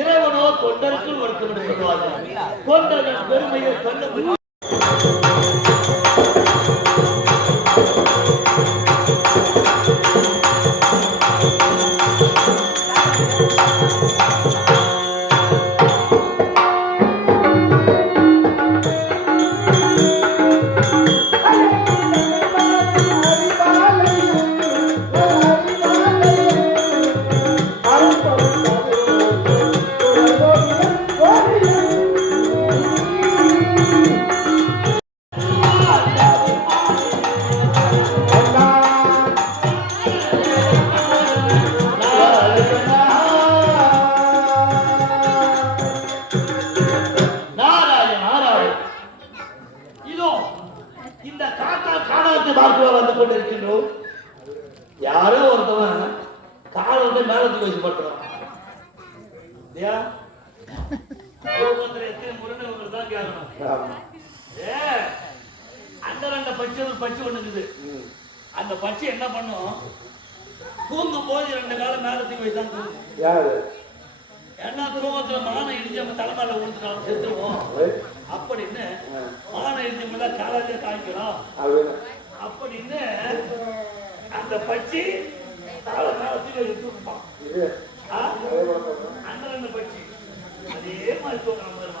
இறைவனோ தொண்டருக்குள் ஒடுக்கும் என்று சொல்லுவார்கள். தொண்டர்கள் பெருமையை சொல்ல யாரோ ஒருத்தவன் கால வந்து மேலத்துக்கு வச்சு படுத்துறான். தான் கேட்கணும். அந்த ரெண்டு பச்சை ஒரு பச்சை ஒண்ணு இருக்குது. அந்த பச்சை என்ன பண்ணும்? தூங்கும் போது ரெண்டு காலம் மேலத்துக்கு வச்சு தான் தூங்கும். என்ன தூங்கத்துல மானை இடிஞ்சு நம்ம தலைமையில விழுந்துட்டாலும் செத்துருவோம் அப்படின்னு மானை இடிஞ்ச காலையில காய்க்கிறோம் அப்படின்னு அந்த பச்சி கால மேலத்துக்கு எடுத்துருப்பான். அந்த ரெண்டு பச்சி அதே மாதிரி தூங்குற மாதிரி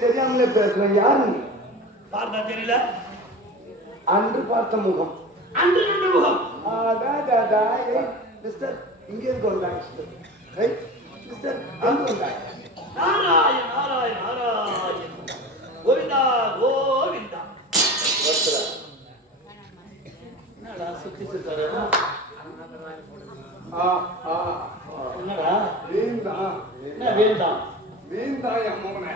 தெரியாமலே பேசுறேன். யாரு பார்த்தா தெரியல? அன்று பார்த்த முகம். அன்று முகம். மிஸ்டர் இங்க இருக்கு வந்தாங்க. மிஸ்டர் அங்க வந்தாங்க. நாராயண் நாராயண் நாராயண் கோவிந்தா கோவிந்தா. என்னடா சுத்தி சுத்தாரு? என்னடா வேண்டா? என்ன வேண்டா? வேண்டா என் மகனே.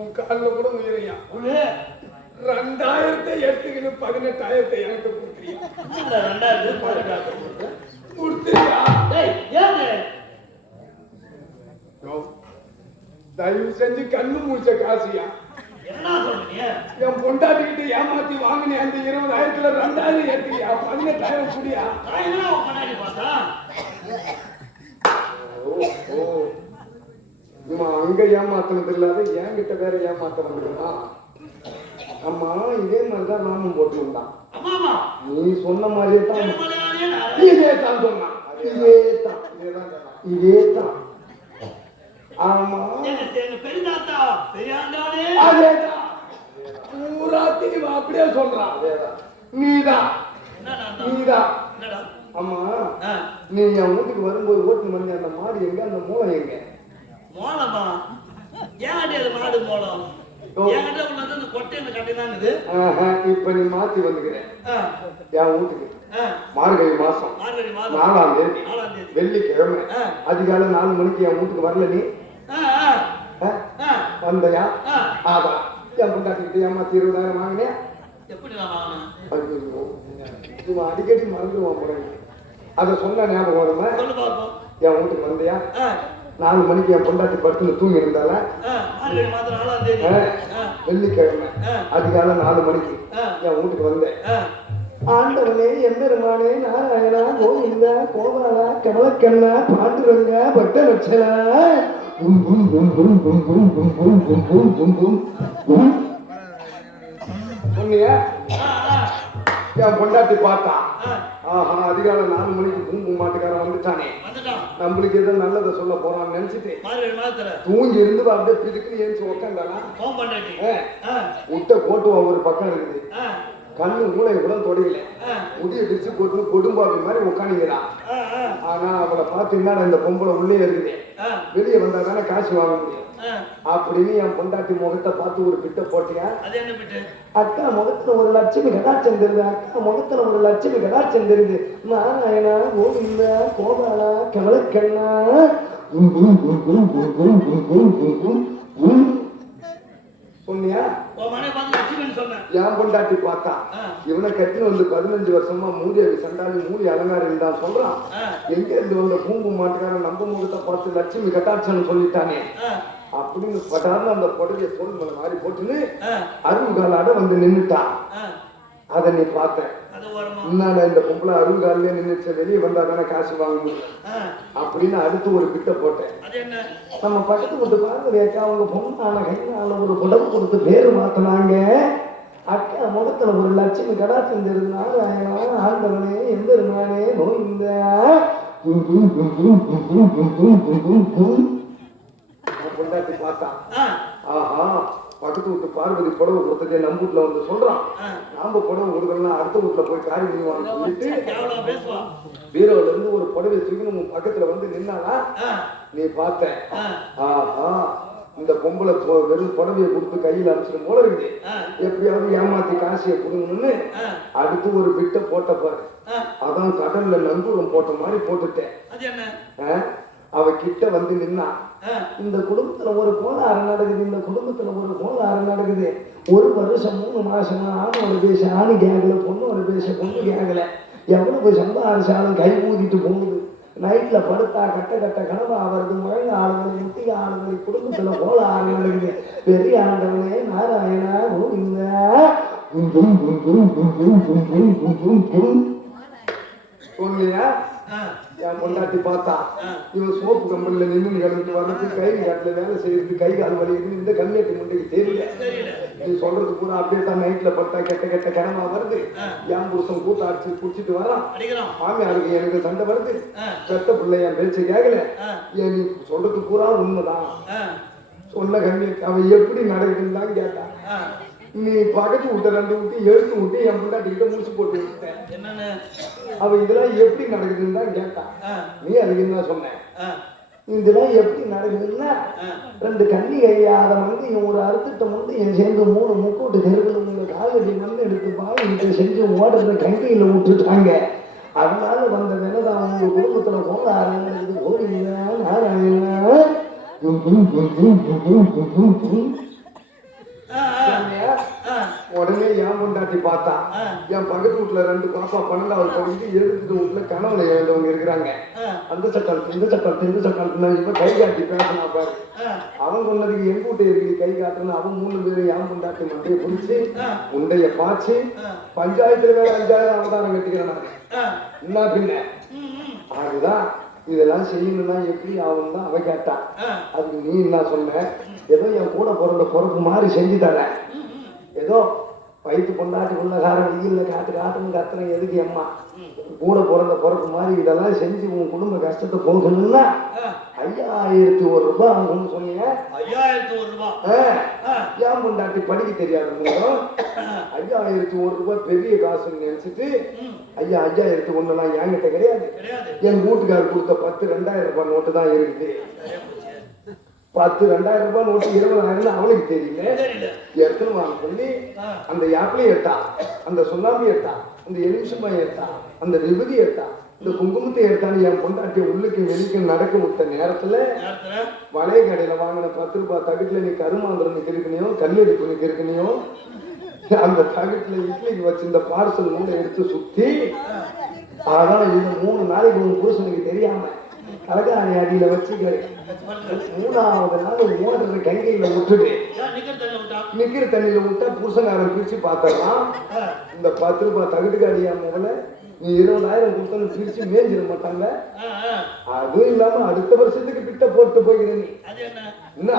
உன் காலில் கூட உயிரையா 2000 எடுத்துக்கிட்டு 18,000 எனக்கு கொடுக்குறியா? 2018 கொடுத்துறியா? தயவு செஞ்சு கண்ணு முடிச்ச காசியா? என்ன சொல்றீங்க? என் பொண்டாட்டிக்கிட்ட ஏமாத்தி வாங்கினேன். அந்த 20,000ல 2000 எடுத்துக்கியா? 18,000 குடியா? அங்க ஏமாத்தனது இல்லாத என்கிட்ட வேற ஏமாத்த வந்துடுமா? அம்மா இதே மாதிரிதான் நாமும் போட்டுருந்தான். நீ சொன்ன மாதிரியே தான் இதே தான் சொன்னான். இதே தான் ஆமா அதேதான் பூராத்தி அப்படியே சொல்றான். நீதான் அம்மா நீ என் வீட்டுக்கு வரும்போது ஓட்டு மணி அந்த மாடு எங்க அந்த மூலம் எங்க? மோளமா? ஏன் அது மாடு மோளம்? என்கிட்ட உள்ளது அந்த கொட்டையில கட்டிதான் இது. இப்ப நீ மாத்தி வந்துக்கிறேன் என் வீட்டுக்கு. மார்கழி மாசம் 4ஆம் தேதி வெள்ளிக்கிழமை அதிகாலை 4 மணிக்கு என் வீட்டுக்கு வரல. நீ வந்தையா? ஆதா என் பொண்டாட்டிக்கிட்ட ஏமாத்தி 20,000 வாங்கினேன். எப்படி நான் அடிக்கடி மறந்துடுவான் போறேன். அதை சொன்ன ஞாபகம் வருமா? என் வீட்டுக்கு வந்தையா? 4 மணிக்கு என் பொண்டாட்டி படுத்துன்னு தூங்கி இருந்தால வெள்ளிக்கிழமை அதிகாலை 4 மணிக்கு என் வீட்டுக்கு வந்தேன். ஆண்டவனே எம்பெருமானே நாராயணா கோவிந்தா கோபாலா கமலக்கண்ணா பாண்டுரங்க பட்டலட்சணா சொன்னியா? என் பொண்டாட்டி பார்த்தா ஆஹா அதிகாலை 4 மணிக்கு பூம்பு மாட்டுக்காரன் வந்துட்டானே, நம்மளுக்கு ஏதோ நல்லதை சொல்ல போறான்னு நினைச்சிட்டு தூங்கி இருந்து அப்படியே பிதுக்கு ஏஞ்சி உட்காந்தானா விட்ட போட்டு ஒரு பக்கம் இருக்குது. கண்ணு மூளை கூட தொடங்கல, முடிய பிடிச்சு போட்டு கொடும்பாபி மாதிரி உட்காந்துக்கிறான். ஆனா அவளை பார்த்து என்னடா இந்த பொம்பளை உள்ளே இருக்குது, வெளியே வந்தா தானே காசு வாங்க முடியும். அப்படின்னு என் பொண்டாட்டி முகத்தை பார்த்து ஒரு பிட்ட போட்டியா? அது என்ன பிட்டு? அக்கா முகத்துல ஒரு லட்சுமி கடாட்சம் தெரியுது, அக்கா முகத்துல ஒரு லட்சுமி கடாட்சம் தெரியுது. நாராயணா கோவிந்தா கோபாலா கமலக்கண்ணா சொன்னியா? என் பொண்டாட்டி பார்த்தா இவனை கட்டி வந்து 15 வருஷமா மூதேவி சண்டாளி மூலி அலங்காரம் தான் சொல்றான். எங்க இருந்து வந்த பூங்கு மாட்டுக்காரன் நம்ம முகத்தை பார்த்து லட்சுமி கட்டாட்சன்னு சொல்லிட்டானே அப்படின்னு பட்டார்னு அந்த புடவைய தோல் மேல மாறி போட்டுன்னு அருள்காலாட வந்து நின்னுட்டான். அதை நீ பார்த்தேன். இந்த பொம்பளை அருள்காலே நின்னுச்சு, வெளியே வந்தா தானே காசு வாங்க முடியும் அப்படின்னு அடுத்து ஒரு கிட்ட போட்டேன். நம்ம பக்கத்து வீட்டு பாருங்க, அவங்க பொண்ணான கைனால ஒரு புடவை கொடுத்து பேரு மாத்தினாங்க. அக்கா முகத்துல ஒரு லட்சுமி கடாட்சம் தெரிஞ்சதுனால ஆண்டவனே எம்பெருமானே கோவிந்தா பொண்டாட்டி பார்த்தான். ஆஹா பக்கத்து வீட்டு பார்வதி புடவை கொடுத்துட்டே நம்ம வீட்டுல வந்து சொல்றான், நாம புடவை கொடுக்கலாம் அடுத்த வீட்டுல போய் காரி வாங்க சொல்லிட்டு பீரோல இருந்து ஒரு புடவை தூக்கி நம்ம பக்கத்துல வந்து நின்னானா நீ பார்த்த. ஆஹா இந்த பொம்பளை வெறும் புடவையை கொடுத்து கையில அடிச்சிடும் போல இருக்கு, எப்படியாவது ஏமாத்தி காசியை கொடுங்கன்னு அடுத்து ஒரு பிட்ட போட்ட பாரு. அதான் கடல்ல நங்கூரம் போட்ட மாதிரி போட்டுட்டேன். அவ கிட்ட வந்து நின்னா, இந்த குடும்பத்துல ஒரு கோளாறு நடக்குது, இந்த குடும்பத்துல ஒரு கோளாறு நடக்குது. ஒரு வருஷம் 3 மாசமா ஆணோட பேச ஆணு கேகல, பொண்ணோட பேச பொண்ணு கேகல. எவ்வளவு சம்பாரிச்சாலும் கை ஊதிட்டு போகுது. நைட்ல படுத்தா கட்ட கட்ட கனவா வருது. முழங்க ஆளுங்களை முட்டி ஆளுங்களை குடும்பத்துல கோளாறு நடக்குது. பெரிய ஆண்டவனே நாராயணா கோவிந்தா சொன்னியா? என் பொண்டாட்டி பார்த்தா இவன் சோப்பு கம்பெனில நின்று கிடந்து வர்றது, கை காட்டுல வேலை செய்யறது, கை கால் வலிக்குது. இந்த கல்யாட்டு முண்டைக்கு தெரியல. நீ சொல்றது பூரா அப்படியே தான். நைட்ல பட்டா கெட்ட கெட்ட கடமா வருது. என் புருஷன் கூட்ட அடிச்சு குடிச்சிட்டு வரான். மாமியாருக்கு எனக்கு சண்டை வருது. பெத்த பிள்ளை என் பேச்சை கேட்கல. ஏன் நீ சொல்றது பூரா உண்மைதான். சொன்ன கல்யாட்டு அவன் எப்படி நடக்குதுன்னு தான் கேட்டான். நீ பக்கத்து விட்ட 2 விட்டு எழுத்து விட்டு என் பொண்டாட்டிக்கிட்ட முடிச்சு போட்டு விட்டேன். அவ இதெல்லாம் எப்படி நடக்குதுன்னு தான் கேட்டான். நீ அதுக்கு என்ன சொன்ன? இதெல்லாம் எப்படி நடக்குதுன்னா 2 கண்ணி கையாத மந்தையும் ஒரு அறுத்துட்ட மந்தையும் சேர்ந்து 3 முக்கூட்டு தெருக்கள் உங்க காலடி மண் எடுத்து பாய் செஞ்சு ஓடுற கங்கையில விட்டுட்டாங்க. அதனால வந்த வேலைதான் உங்க குடும்பத்துல போக ஆரம்பிச்சது. ஓடிங்க நாராயணா உடனே என் பொண்டாட்டி பார்த்தா என் பக்கத்து வீட்டுல 2 பாப்பா 12வது படிச்சு 7வது வீட்டுல கனவுல எழுந்தவங்க இருக்கிறாங்க. அந்த சட்டம் இந்த சட்டம் இந்த சட்டம் இப்ப கை காட்டி பேசினா பாரு. அவன் சொன்னதுக்கு என் கூட்ட இருக்கு கை காட்டுன்னு அவன் 3 பேரும் என் பொண்டாட்டி மண்டையை பிடிச்சு உண்டைய பாய்ச்சி பஞ்சாயத்துல வேற 5000 அவதாரம் கட்டிக்கிறான். என்ன பின்ன அதுதான் இதெல்லாம் செய்யணும்னா எப்படி ஆகும் தான் அவ கேட்டான். அதுக்கு நீ என்ன சொன்ன? ஏதோ என் கூட பிறந்த பொறுப்பு மாதிரி செஞ்சு தர, ஏதோ வயிற்று பொண்டாட்டி உள்ளகாரம் வெயில்ல காட்டு காட்டுன்னு கத்துன எதுக்கு அம்மா கூட பிறந்த பொறுப்பு மாதிரி இதெல்லாம் செஞ்சு உன் குடும்ப கஷ்டத்தை போகணும்னா 5001 ரூபாய் ஆகும்னு சொன்னீங்க. 5001 ரூபாய் ஏன் பொண்டாட்டி படிக்க தெரியாது 5001 ரூபாய் பெரிய காசுன்னு நினைச்சிட்டு ஐயா 5001 என்கிட்ட கிடையாது. என் வீட்டுக்காரர் கொடுத்த 10 2000 ரூபாய் நோட்டு தான் இருக்குது. 10 2000 ரூபாய் நோட்டு 20000 அவனுக்கு தெரியல. எடுத்துன்னு வாங்க சொல்லி அந்த யாப்பிலையும் எடுத்தான், அந்த சுண்ணாம்பி எடுத்தான், அந்த எலுமிச்சம்பாய் எடுத்தான், அந்த விபூதி எடுத்தான், இந்த குங்குமத்தை எடுத்தான்னு என் பொண்டாட்டி உள்ளுக்கு வெளிக்கு நடக்க விட்ட நேரத்துல வளைய கடையில வாங்கின 10 ரூபாய் தகுட்டுல நீ கருமாந்திரனுக்கு இருக்கணையோ கல்லெடுப்புனுக்கு இருக்கணையோ அந்த தகுட்டுல இட்லிக்கு வச்சு இந்த பார்சல் மூணை எடுத்து சுத்தி அதான் இந்த 3 நாளைக்கு உன் புருஷனுக்கு தெரியாம கலகாணி அடியில வச்சு 3வது நாள் ஓடுற கங்கையில விட்டுட்டு நிக்கிற தண்ணியில விட்டா புருஷங்காரன் பிரிச்சு பார்த்தலாம். இந்த 10 ரூபாய் தகுட்டுக்கு அடியா முதல்ல நீ 20000 கொடுத்தன்னு பிரிச்சு மேஞ்சிட மாட்டாங்க. அதுவும் இல்லாம அடுத்த வருஷத்துக்கு பிட்ட போட்டு போகிறேன். என்ன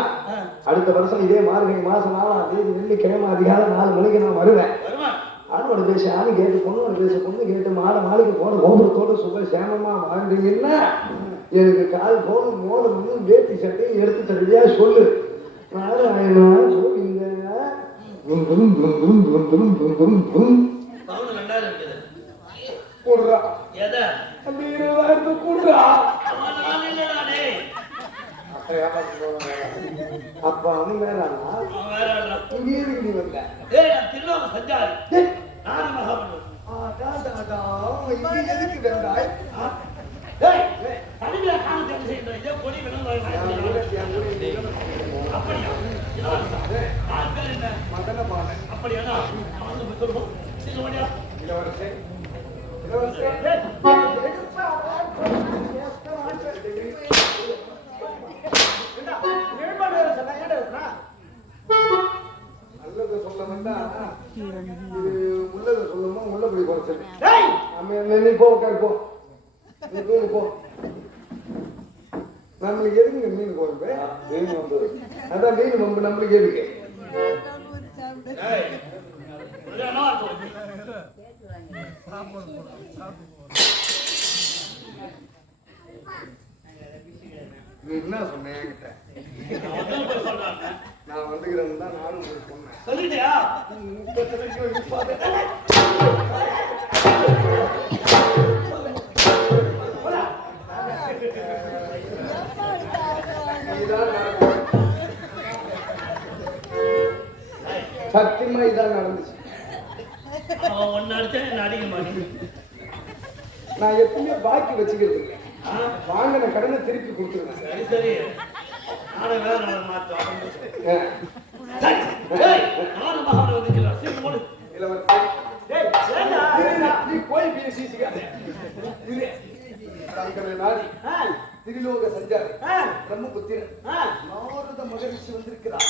அடுத்த வருஷம் இதே மார்கழி மாசம் 4ஆம் தேதி வெள்ளிக்கிழமை அதிகாலை 4 மணிக்கு நான் வருவேன். ஆணோட பேச ஆணு கேட்டு பொண்ணோட பேச பொண்ணு கேட்டு மாலைக்கு போன கோபுரத்தோட சுக சேமமா வாழ்ந்தீங்கன்னா எனக்கு கால் போன மோதலும் வேட்டி சட்டையும் எடுத்து தருவியா சொல்லு. நாராயணா கோவிந்த கூடுறா அந்த 20000 கூடுறா. அப்ப அவன் வேற இங்கே இருக்கு நீ வந்த நான் திருநாம சஞ்சாரி நான மகாபலி எதுக்கு வேண்டாய் தனிமையா காலம் செய்யணும் இதே கொடி அப்படியா மதன பாலன் அப்படியா சொல்லுவோம் இளவரசே நல்லது சொல்ல வந்தா உள்ளதை சொல்லணுமா உள்ளபடி குறைச்சது நீ போ உட்காரு போ நீ தூங்கு போ நம்மளுக்கு எதுங்க மீன் குழம்பு மீன் வந்து அதான் மீன் குழம்பு நம்மளுக்கு எதுக்கு நீ என்ன சொன்ன என்கிட்ட நான் வந்துக்கிறேன்னு தான் நானும் உங்களுக்கு சொன்னேன் சொல்லிட்டியா சத்தியமா இதான் நடந்துச்சு ஒன்னு அடிச்சா அடிக்க மாட்டேன் நான் எப்பவுமே பாக்கி வச்சுக்கிறது இல்லை வாங்கின கடனை திருப்பி கொடுத்துருவேன் சரி சரி நானும் வேற நாளை மாற்றோம் திரிலோக சஞ்சாரி பிரம்மபுத்திரன் நாரத மகரிஷி வந்திருக்கிறார்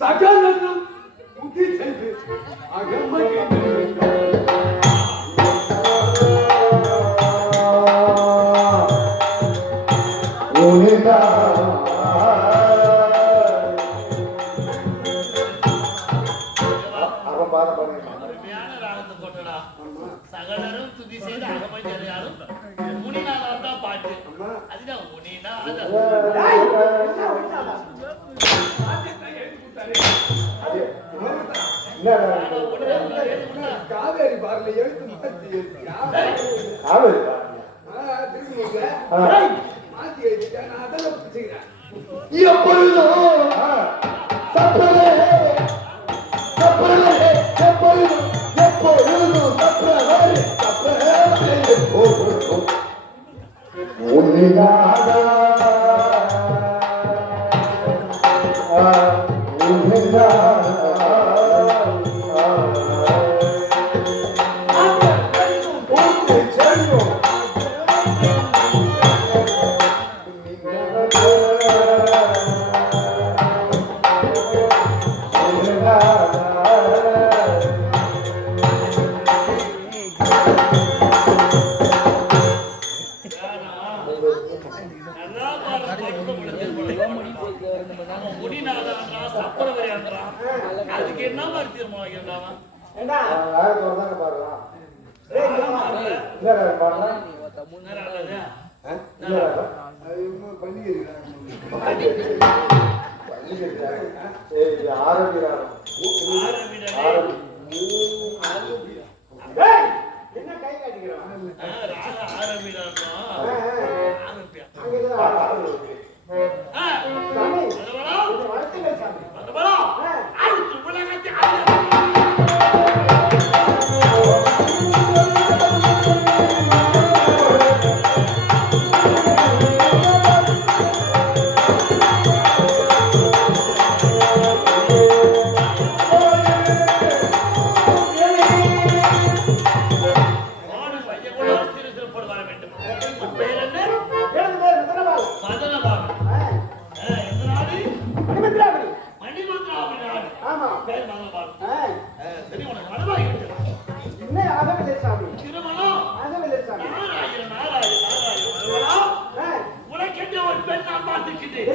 சகலனும் புத்தி செய்து அகமை சகலரும் துதி செய்து அகமை தெரியாலும் முனிநாதம் தான் பாட்டு அதுதான் காவேரி பார்ல எழுத்து மாத்தி எழுதிட்டேன் நான் அதெல்லாம் பிடிச்சிக்கிறேன் எப்பொழுதும் அதுக்கு என்ன மாதிரி தீர்மானம் திருமணம் நாராயண உனக்கென்ற ஒரு பெண் நான் பார்த்துக்கிட்டேன்.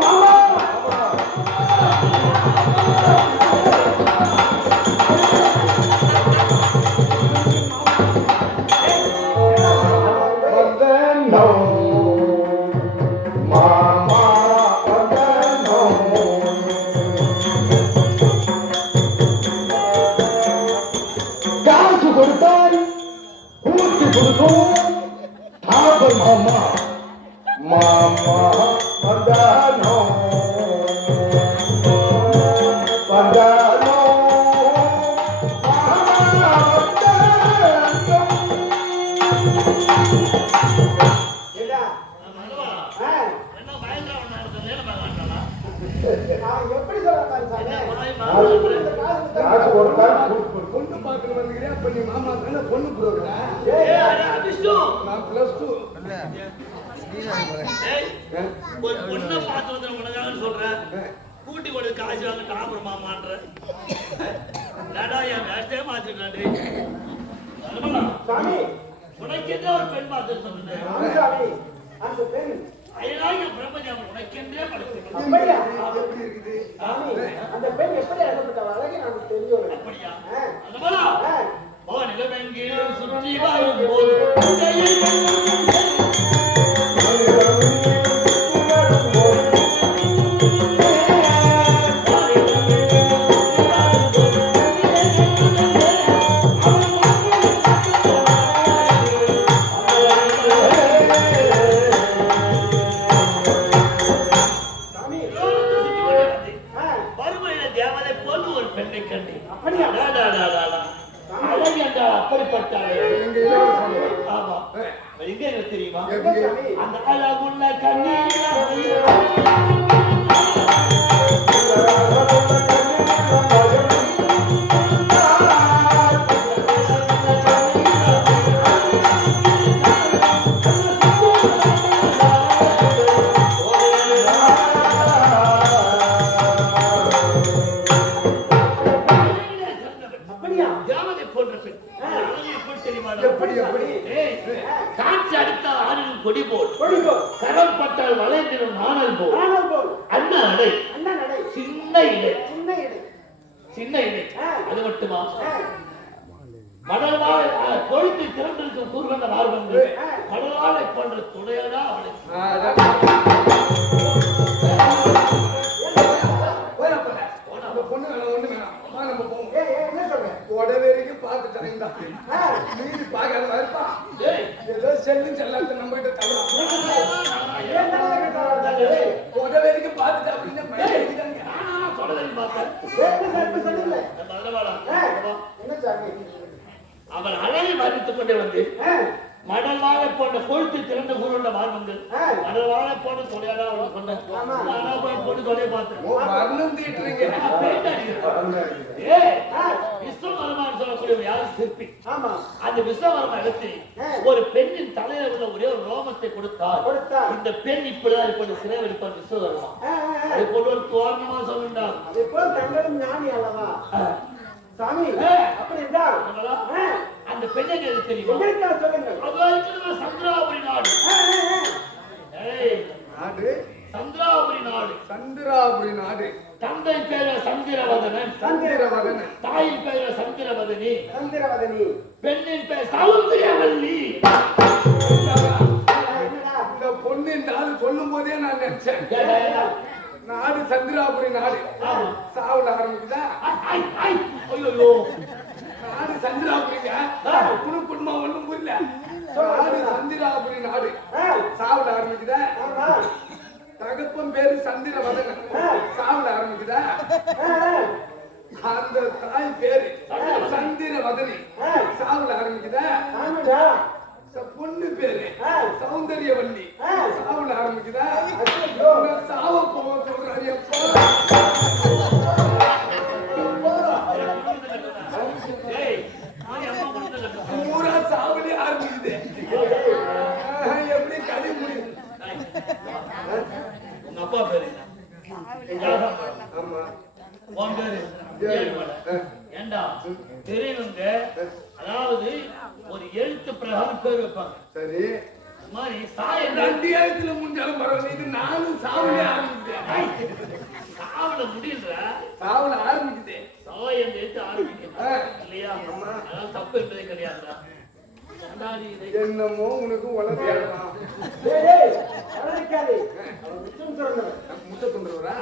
பொண்ணை பார்த்து வந்து உனக்காக சொல்றேன், கூட்டி கொடு காசு வாங்க டாபர் மாமான்ற என் வேஸ்டே மாத்திருக்காண்டி. உனக்கென்றே ஒரு பெண் பார்த்து சொன்னேன். அயனாக பிரம்மஜாமி உனக்கென்றே படுத்து அந்த பெண் எப்படி அழகு நமக்கு தெரியும். அப்படியா? அந்த நிலமெங்கிலும் சுற்றி வாழும் போது தெரியுமா? அந்த அழகுள்ள கொடி போல் கரம் பட்டால் வளைந்திடும் நாணல் போல் அண்ணா நடை சின்ன இடை அது மட்டுமா மடல்வாழை கொழுத்து திறந்திருக்கும் கூறுகண்ட மார்பந்து மடல்வாழை போன்ற துணையடா உடனே பார்த்துட்டாங்க மீறி பார்க்காத இருப்பா ஏதோ செல்லு செல்லாத நம்ம கிட்ட உடனே பார்த்துட்டு அப்படின்னு அவன் அழகை மறைத்துக் கொண்டே வந்து மடல் வாழை போன்ற கொழுத்து திறந்த கூறுண்ட மார்பந்து மடல் வாழை போன்ற தொலையாடா போட்டு தொலைய பார்த்தேன். விஸ்வகர்மான்னு சொல்லக்கூடிய யாரும் சிற்பி. அந்த விஸ்வகர்மா எடுத்து ஒரு பெண்ணின் தலையில உள்ள ஒரே ஒரு ரோமத்தை கொடுத்தார். இந்த பெண் இப்படிதான் இப்படி சிறை வைப்பார் விஸ்வகர்மா. அது போல ஒரு தோரணமா சொல்லுண்டா ஞானி அல்லவா சாமி? அப்படி என்றால் அந்த பெண்ணை தெரியுமா? சந்திராபுரி நாடு. சந்திராபுரி நாடு. தந்தை பேர சந்திரவதனன், தாயின் பேர சந்திரவதனி, பெண்ணின் பேர் சௌந்தரியவல்லி. இந்த பொண்ணின் நாடு சொல்லும் போதே நான் நினைச்சேன் நாடு சந்திராபுரி நாடு. சாவுல ஆரம்பிக்குதா? நாடு சந்திராபுரிங்க. குடும்பமா ஒண்ணும் புரியல. நாடு சந்திராபுரி நாடு. சாவுல ஆரம்பிக்குதா? தகப்பன் பேரு சந்திரவதனன். சாவுல ஆரம்பிக்குதா? அந்த தாய் பேரு சந்திரவதனி. சாவுல ஆரம்பிக்குதா? பொண்ணு பேரு சௌந்தரியவல்லி. சாவுல ஆரம்பிக்குதா? சாவ போக சொல்றாரு. பூரா சாவலே ஆரம்பிக்குது. எப்படி கதை முடியுது? உங்க அப்பா பேரு ஏண்டா தெரியவங்க, அதாவது அதாவது ஒரு எழுத்து பிரகாரம் பேர் வைப்பாங்க. சரி மாதிரி சாயம் 2 எழுத்துல முடிஞ்சாலும் பரவாயில்ல. நானும் சாவுல ஆரம்பிச்சேன். சாவுல முடியல, சாவுல ஆரம்பிக்குது. சாயம் எழுத்து ஆரம்பிக்கணும் இல்லையா? அதனால தப்பு என்பதே கிடையாதுடா. என்னமோ உனக்கு வளர்க்கலாம். முட்டை தொண்டுறவரா?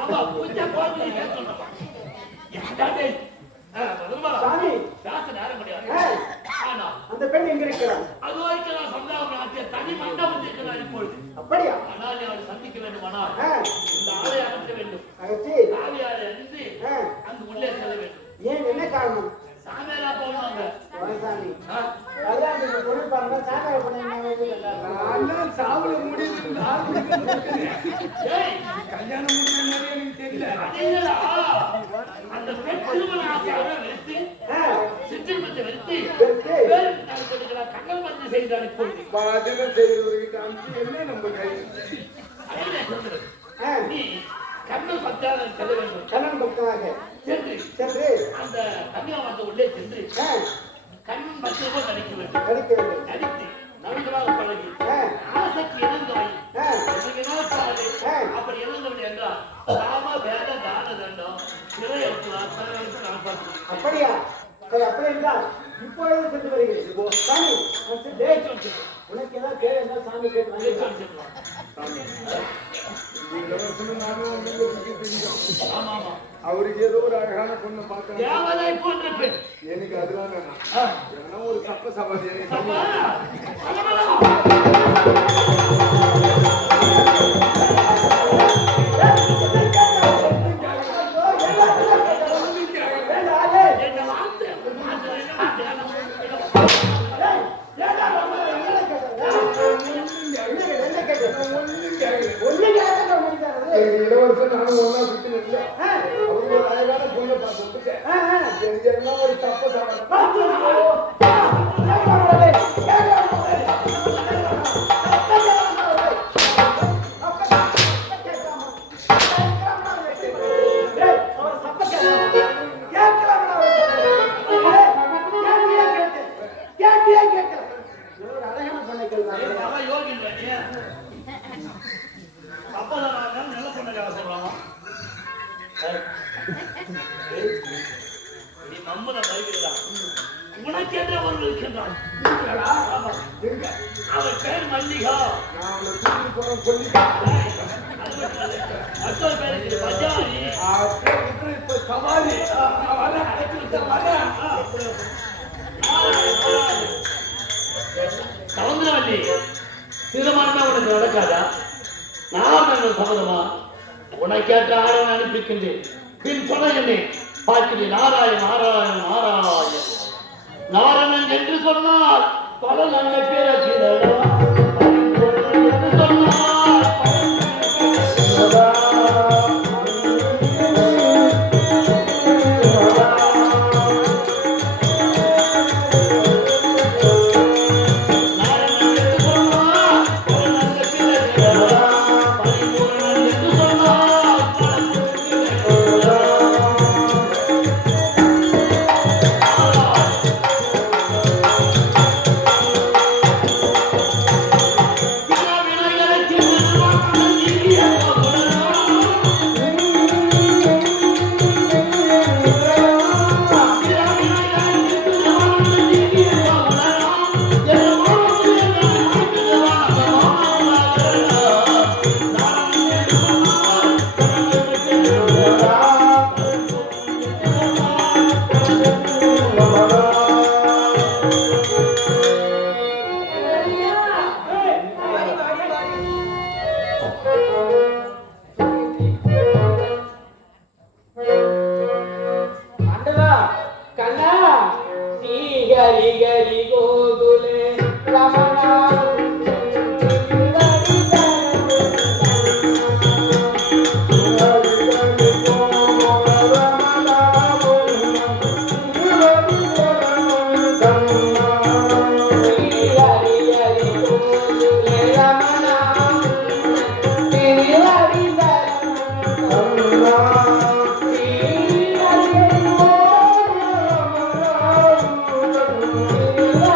அந்த பெண் எங்க இருக்கிறார்? அது வரைக்கும் நான் சந்தாபம் தனி மண்டபம் இருக்கிறார் இப்பொழுது. அப்படியா? ஆனால் அவரை சந்திக்க வேண்டுமானால் இந்த ஆளை அகற்ற வேண்டும். ஆவியாரை அறிந்து அங்கு உள்ளே செல்ல வேண்டும். ஏன், என்ன காரணம்? சாமியாரா போவாங்க. சாவுல முடியுது கல்யாணம் முடிஞ்ச மாதிரி எனக்கு தெரியல. அந்த பெண் திருமண ஆசையோட வெறுத்து சிற்றின்பத்தை வெறுத்து கண்ணல் மருந்து செய்தார். இப்பொழுது பாஜனம் செய்தவர்கிட்ட அனுப்பி என்ன நம்ம கை நீ கண்ணல் பக்தாக செல்ல வேண்டும். கண்ணன் பக்தனாக சென்று சென்று அந்த கன்னியாகுமரி உள்ளே சென்று கண்ணன் பக்தமாக நடிக்க வேண்டும். நடித்து நடுங்களாக பழகி ஆசைக்கு இறந்தவை அப்படி இறந்தவன் என்றால் சாம வேத தான தண்டம் சிறை எடுக்கலாம். அப்படியா? சரி, அப்படி என்றால் இப்பொழுது சென்று வருகிறேன். உனக்கு ஏதாவது பேர் இருந்தால் சாமி கேட்டு அவருக்கு ஏதோ ஒரு அழகான பொண்ணு பார்த்தேன். எனக்கு அதெல்லாம் வேணாம். ஒரு சப்ப சவாரி இளவரசன் நானும் ஒன்னா சுத்தி நின்றேன். அவருக்கு ஒரு அழகான பொண்ணை பார்த்துட்டேன். ஒரு தப்ப உனக்கென்ற ஒருவர் இருக்கின்றான். அவன் பேர் மல்லிகா. மற்றொரு பேருக்கு பஜாரி. இப்ப சவாரி சவுந்தரவல்லி திருமணமே உனக்கு நடக்காதா? நான் சம்மதமா உனக்கேற்ற ஆடவன் அனுப்பிக்கின்றேன். பின் சொன்ன பார்க்கிறேன். நாராயண நாராயண நாராயண நாராயணன் என்று சொன்னால் பல நல்ல பேரா Thank you.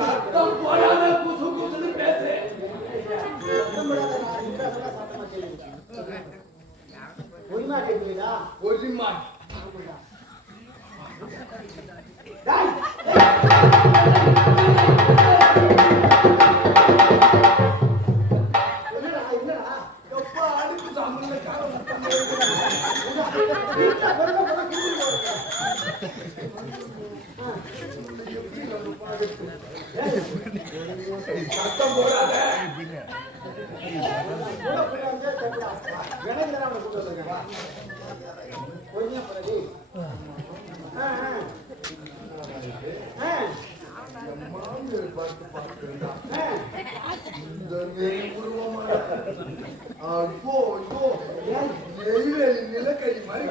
சத்தம் போடாத குசு குசுன்னு பேசு. பொறுமையா கேட்குறீங்களா? பொறுமை. என்னடா என்னடா எப்பா அடுப்பு சாப்பிடுற காலம் சத்தம் போடாத. நிலக்கரி மாதிரி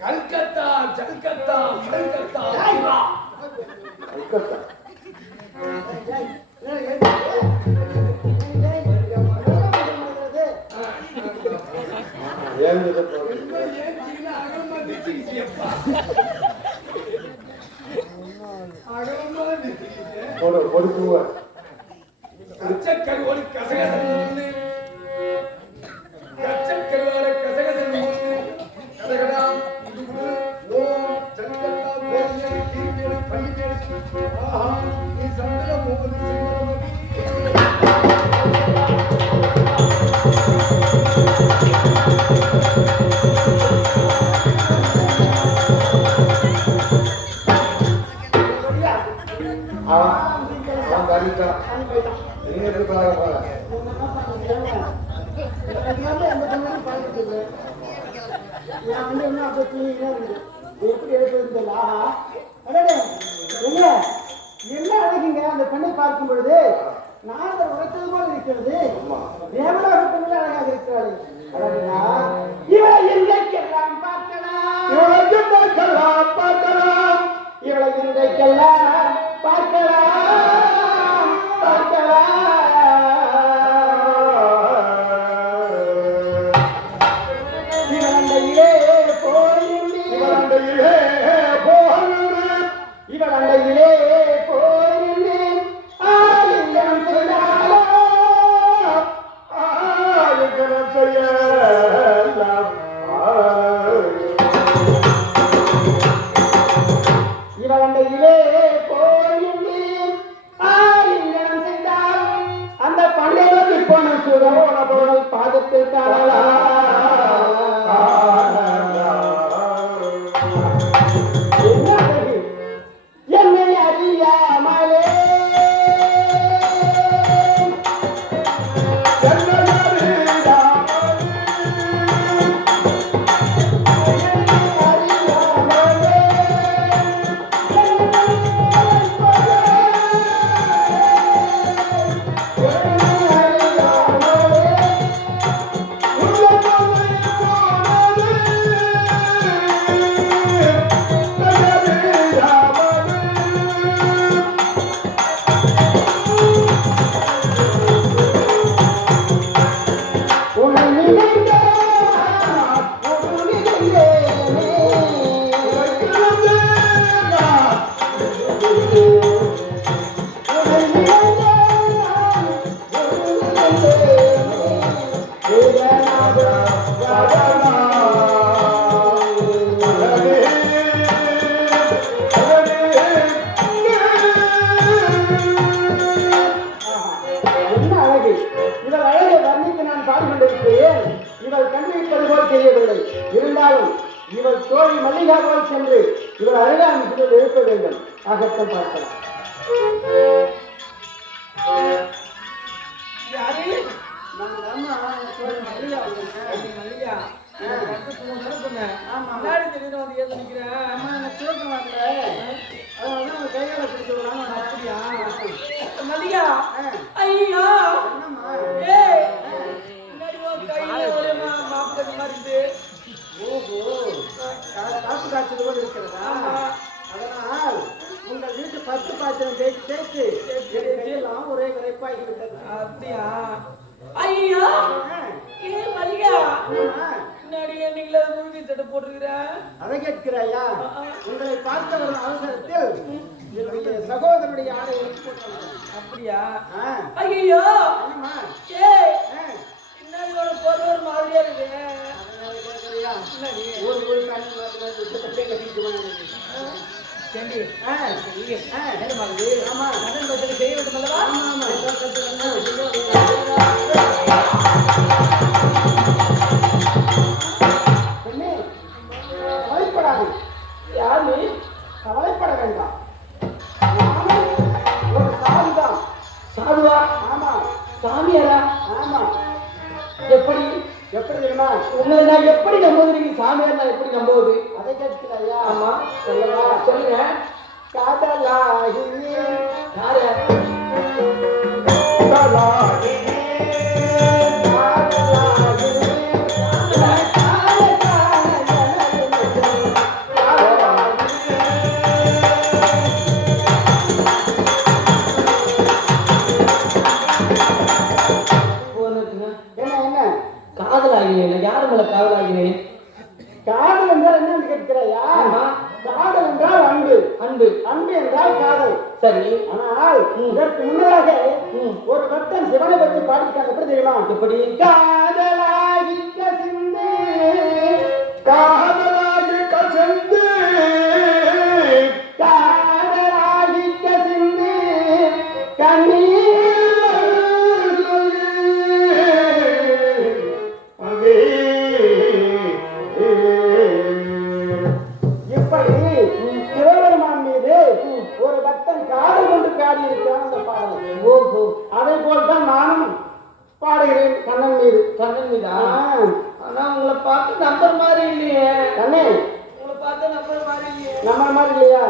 கல்கத்தா ஜல்கத்தா கல்கத்தா கல்கத்தா கச்சக்கருவாடு கசகசன் கச்சக்கருவாட கசகசன் கசகடா ஓம் ஜல்கத்தா கோவிலே கீழ்மேடு பள்ளிமேடு ஆஹா நீ சந்தன மூவதி அவன் கறிட்டா நீ எப்படி பார்க்க போற என்ன அழகுங்க அந்த பெண்ணை பார்க்கும் பொழுது நான் உரைத்தது போல இருக்கிறது. தேவனாக பெண்கள் அழகாக இருக்கிறாள். அழகா இவளை இன்றைக்கெல்லாம் பார்க்கலாம், இவளை இன்றைக்கெல்லாம் பார்க்கலாம், இவளை இன்றைக்கெல்லாம் பார்க்கலாம் பார்க்கலாம். இவரண்டையிலே போயிருந்து இவரண்டையிலே போயிருந்து இவரண்டையிலே போயிருந்து ஆலிங்கனம் செய்தாலோ ஆலிங்கனம் செய்யலாம். இவரண்டையிலே போயிருந்து ஆலிங்கனம் செய்தால் அந்த பண்டையிலே போன சுதமோன போன பாதத்தில் காணலாம். என்னை அறியாமலே இவள் கண்டிருப்பது தெரியவில்லை. இருந்தாலும் இவள் தோழி மல்லிகாவோடு சென்று இவள் அருகாமைக்கு எழுப்ப வேண்டும். ஆகத்தான் பார்க்கலாம். காப்பு காய்ச்சல் கூட இருக்கிறதா? அதனால் உங்கள் வீட்டு 10 பாத்திரம் தேய்த்து எல்லாம் ஒரே கரைப்பாகி விட்டது. அப்படியா? ஐயா மல்லிகா, நீங்களே மூழ்கி தட்டு போட்டுருக்கிற அதை கேட்கிறாயா? உங்களை பார்த்த ஒரு அவசரத்தில் என்னுடைய சகோதரனுடைய ஆடை எடுத்து போட்டாங்க. அப்படியா? ஐயோ ஒரு பொருள் மாதிரியா இருக்கு. ஒரு ஆமா அண்ணன் பத்திரிகை செய்ய வேண்டும் அல்லவா? கவலைப்படாது. யாரு கவலைப்பட வேண்டாம். ஒரு சாதுதான். சாதுவா? ஆமா. சாமியாரா? ஆமா. எப்படி எப்படி தெரியுமா? உங்களை நான் எப்படி நம்புவது? நீங்க சாமியார் நான் எப்படி நம்புவது? அதை கேட்கிறாயா? ஆமா சொல்லவா? சொல்லுங்க. காதலாகி யாரு? காதலாகி காதலாகினேன். யாரு மேல காதலாகினேன்? காதல் என்றால் என்னன்னு கேட்கிறாயா? காதல் என்றால் அன்பு. அன்பு அன்பு என்றால் காதல். சரி. ஆனால் இதற்கு முன்னதாக ஒரு பக்தன் சிவனை பற்றி பாடிட்டாங்க. எப்படி தெரியுமா? எப்படி? காதலாகி கசிந்து காதலாகி கசிந்து காதலாகி கசிந்து கண்ணீர் இப்படி சிவபெருமான் மீது ஒரு பக்தன் காதல் கொண்டு பாடி இருக்கிறான் அந்த பாடல். ஓஹோ, அதை போல்தான் நானும் பாடுகிறேன் கண்ணன் மீது. கண்ணன் மீதா? ஆனா உங்களை பார்த்து நம்பர் மாதிரி இல்லையே. கண்ணே, உங்களை பார்த்து நம்பர் மாதிரி இல்லையே. நம்பர் மாதிரி இல்லையா?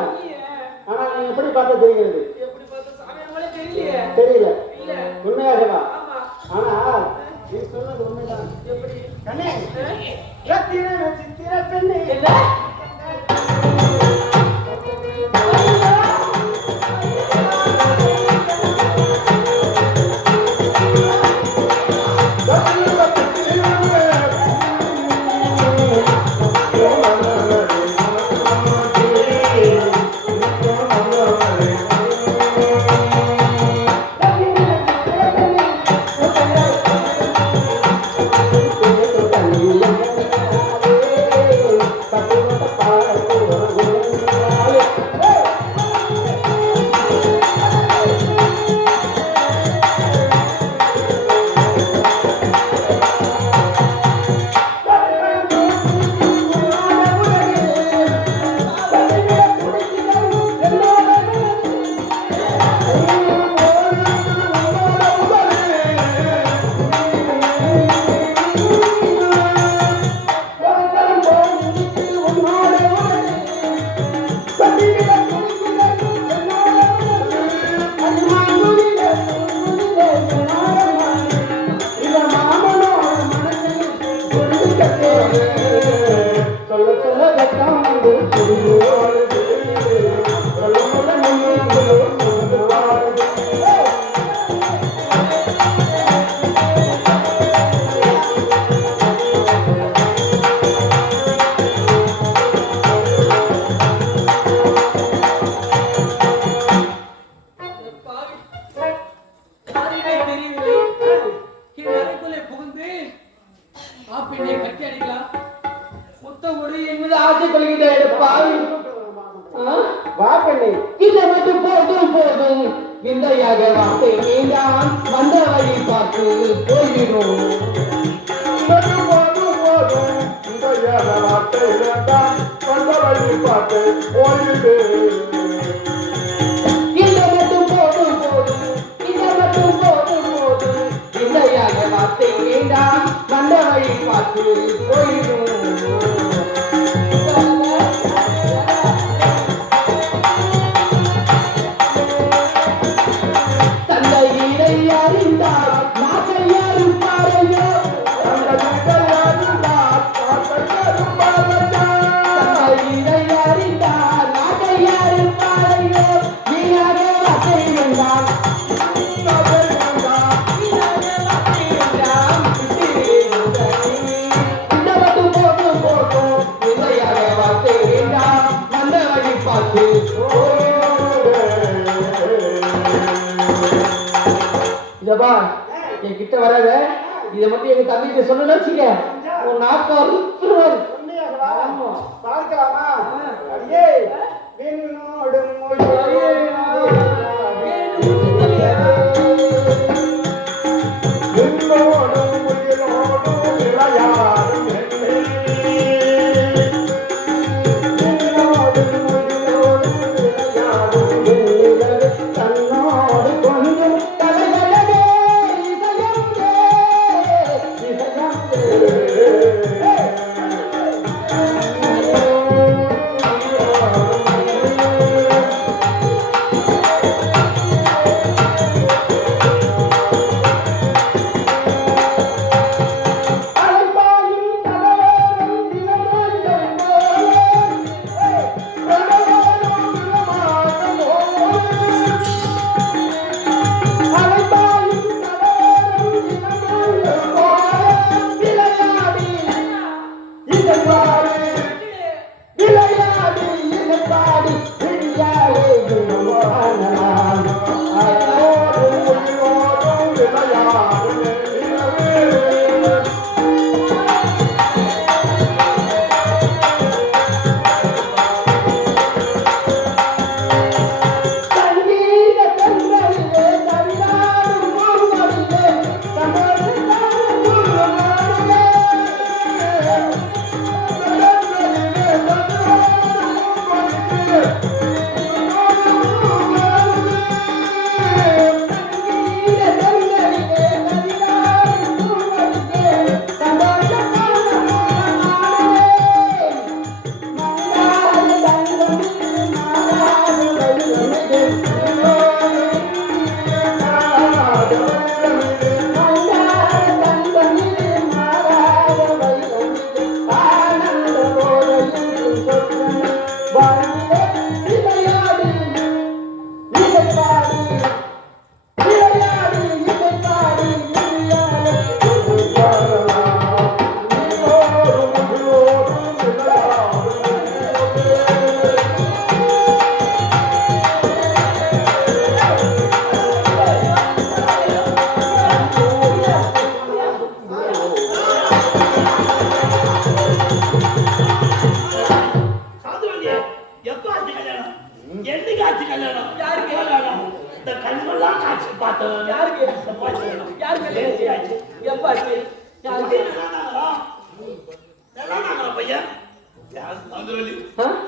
ஆனா நீ எப்படி பார்த்தா தெரிகிறது? எப்படி பார்த்தா சாமியார் தெரியலையே. தெரியல. இல்ல உண்மையாகவா? ஆனா நீ சொன்னது உண்மைதான். எப்படி கண்ணே? ரத்தின சித்திர பெண்ணே. என்ன? விந்தையாக வார்த்தை நீந்தான் வந்த வழி பார்த்து போயிடும் போதும் என்கிட்ட வராத இதை மட்டும் எங்க தம்பிகிட்ட சொல்லணும்னு வச்சுக்க உன் நாக்கு பார்க்கலாமா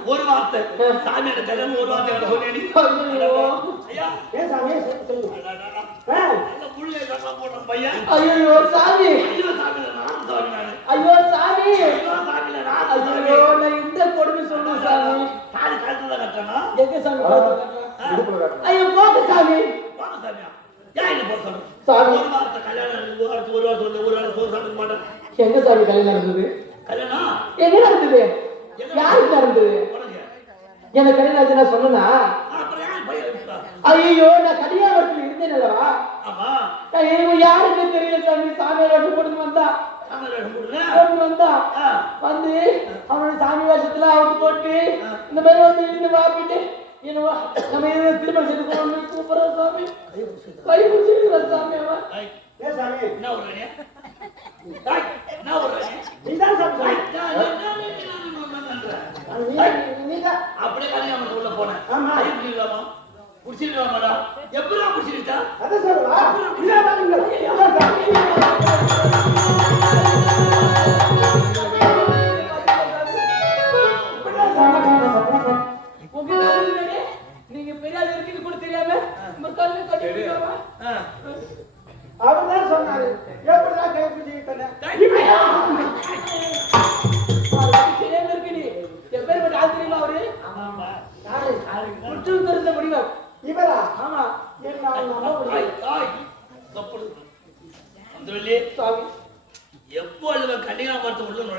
ஒரு வார்த்தை சாமியோட கல்யாணம் ஒரு வார்த்தை சொன்னேன் பையன் ஐயோ சாமி ஐயோ சாமி ஐயோ நான் இந்த கொடுமை சொல்லு சாமி காலி காலத்துல கட்டணும் எங்க சாமி ஐயோ போங்க சாமி வாங்க சாமியா ஏன் என்ன போக சொல்லு சாமி ஒரு வார்த்தை கல்யாணம் ஒரு வார்த்தை சொல்லு ஒரு வார்த்தை சோறு சாப்பிட மாட்டேன் எங்க சாமி கல்யாணம் நடந்தது கல்யாணம் எங்க நடந்தது யாருக்கு நடந்தது எனக்கு கல்யாணம் நான் சொன்னா ஐயோ நான் கல்யாணத்துல இருந்தேன் அல்லவா ஐயோ யாருக்கு தெரியல சாமி சாமியார் போட்டு வந்தா வந்து அவனோட சாமி வேஷத்துல அவங்க போட்டு இந்த மாதிரி வந்து இருந்து வாப்பிட்டு என்னவா நம்ம திருமணம் செய்து போகணும் கூப்பிடுறோம் சாமி கை பிடிச்சிருக்கிற சாமி அவன் என்ன ஒரு அப்படியே கல்யாணம் உள்ள போனேன் புடிச்சிருக்கலாமாடா எப்படா புடிச்சிருக்கா அத சொல்லுவா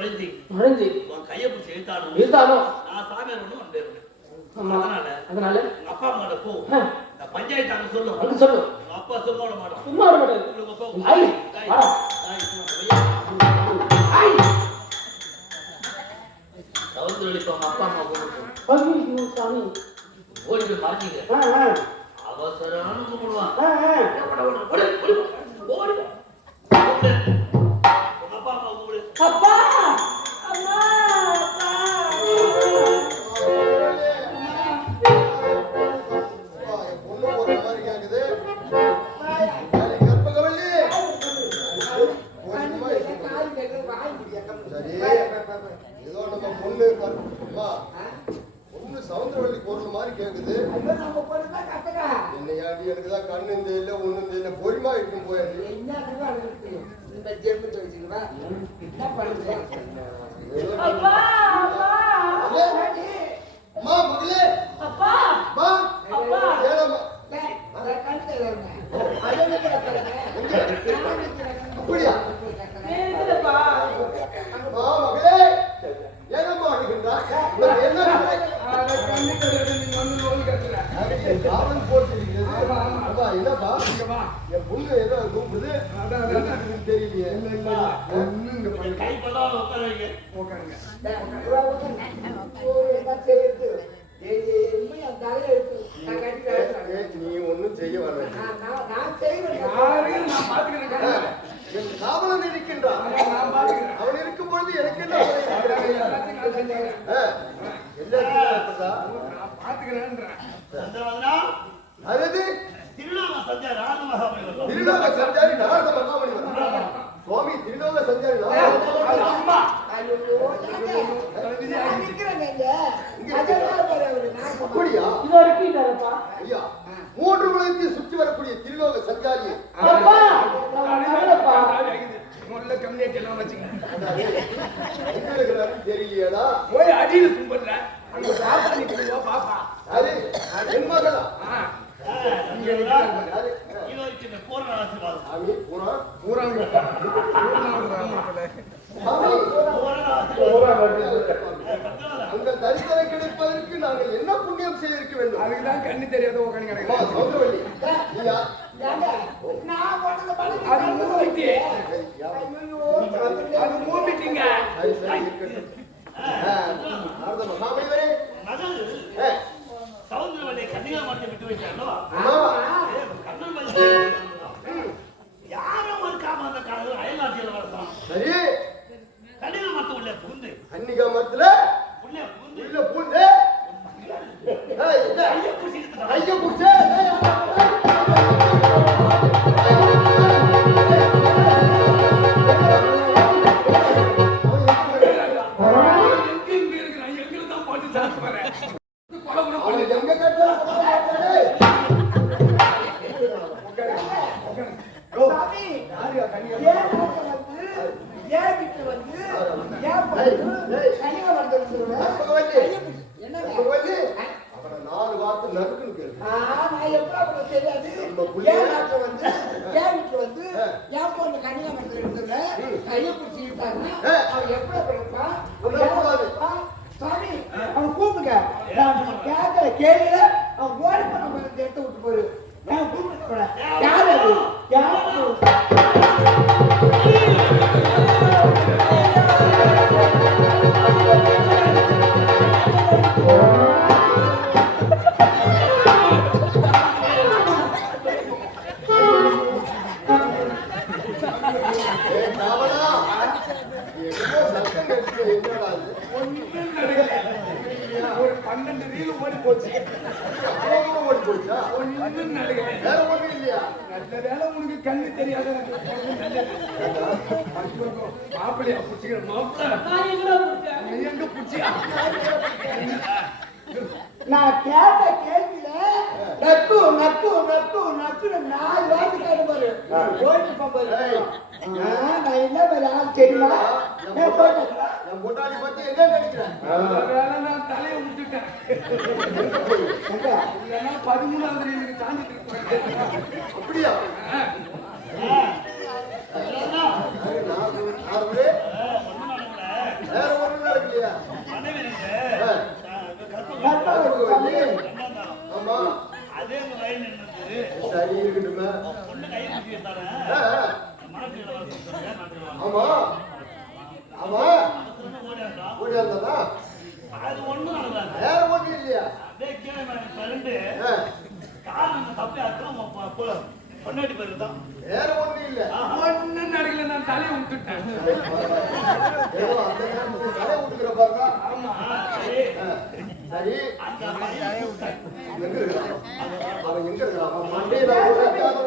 நுழைஞ்சி உன் கையை பிடிச்சி இழுத்தாலும் நான் சாமியார் ஒண்ணு வந்துடுறேன். அதனால உங்க அப்பா அம்மாட்ட போ, இந்த பஞ்சாயத்து அங்க சொல்லு. உங்க அப்பா சும்மா விட மாட்டான். சவுந்தரவள்ளி உங்க அப்பா அம்மா கூப்பிட்டு ஓடிட்டு மாட்டிக்க. அவசரம்னு கூப்பிடுவான். உங்க அப்பா அம்மா கூப்பிடு. அப்பா அம்மா சவுந்தரவள்ளி பொருள் மாதிரி கேக்குது. என்னையாடி எனக்குதான் கண்ணு தெரியல ஒண்ணும் தெரியல பொறிமா இருக்கும் போயாது. அம்மா மகளே அப்படியா மகளே ஏனம்மா அழுகின்றா? என்ன என் பொண்ணு ஏதோ கூப்பிடுது தெரியலையே. நீ ஒன்னும் செய்ய வர காவலன் இருக்கின்றான். அவன் இருக்கும் பொழுது எனக்கு என்ன அதாவது திருநாக சஞ்சாரி நாரத மகாமணி சுவாமி திருநாக சஞ்சாரி அப்படியா? ஐயா 3 உலகத்தை சுற்றி வரக்கூடிய திருலோக சஞ்சாரி தெரியலையாடா? போய் அடியில துன்புற அது என் மகளா? உங்கள் தரிசனம் கிடைப்பதற்கு நாங்கள் என்ன புண்ணியம் செய்ய இருக்க வேண்டும்? அதுக்குதான் கண்ணு தெரியாத உட்காந்து கிடையாது. சௌந்தரவள்ளி சவுந்தரவள்ளியை கன்னிகா மாட்டி விட்டு வைத்தாரோ யாரும் ஒரு காம அந்த காலம் அயல்நாட்டில் வரலாம். சரி கன்னிகா மாத்த உள்ள புகுந்து கன்னிகா மாத்துல உள்ள பூந்து ஐயா புடிச்சு கேள்வி அவன் ஓடி பண்ண எடுத்து விட்டு போயிரு. நான் கூப்பிட்டு யாரு யாரு உனக்கு கண்ணு தெரியாத மாப்பிள்ளையா பிடிச்சிக்கிறேன். எங்க பிடிச்சியா? நான் கேட்ட கேள்வியில நக்கு நக்கு நக்கு நக்கு 4 வாட்டி கேட்டுப்பாரு போயிட்டு பாரு. நான் என்ன மாதிரி ஆள் தெரியுமா? என் பொண்டாடி பத்தி என்ன நினைக்கிறேன்? நான் தலையை விட்டுட்டேன். 13வது எனக்கு தாண்டிட்டு அப்படியா? ஆமா அதே லைன் என்னது சரி இருக்கட்டுமே பொண்ணு கை பிடிச்சி தரேன் மாட்டில வர சொல்றேன் மாட்டில ஆமா ஆமா ஓடி வந்ததா அது ஒண்ணும் நடக்காது வேற ஒண்ணும் இல்லையா அதே கீழே ஃப்ரெண்டு காரணம் தப்பே அர்த்தம் பொண்ணாடி பேரு தான் வேற ஒண்ணும் இல்ல ஒண்ணும் நடக்கல நான் தலையை விட்டுட்டேன் ஏதோ அந்த நேரத்துக்கு தலை விட்டுக்கிற பாருங்க ஆமா சரி சரி அந்த பையன் எங்க இருக்கிறான் அவன் எங்க இருக்கிறான் மண்டையில உடைக்காத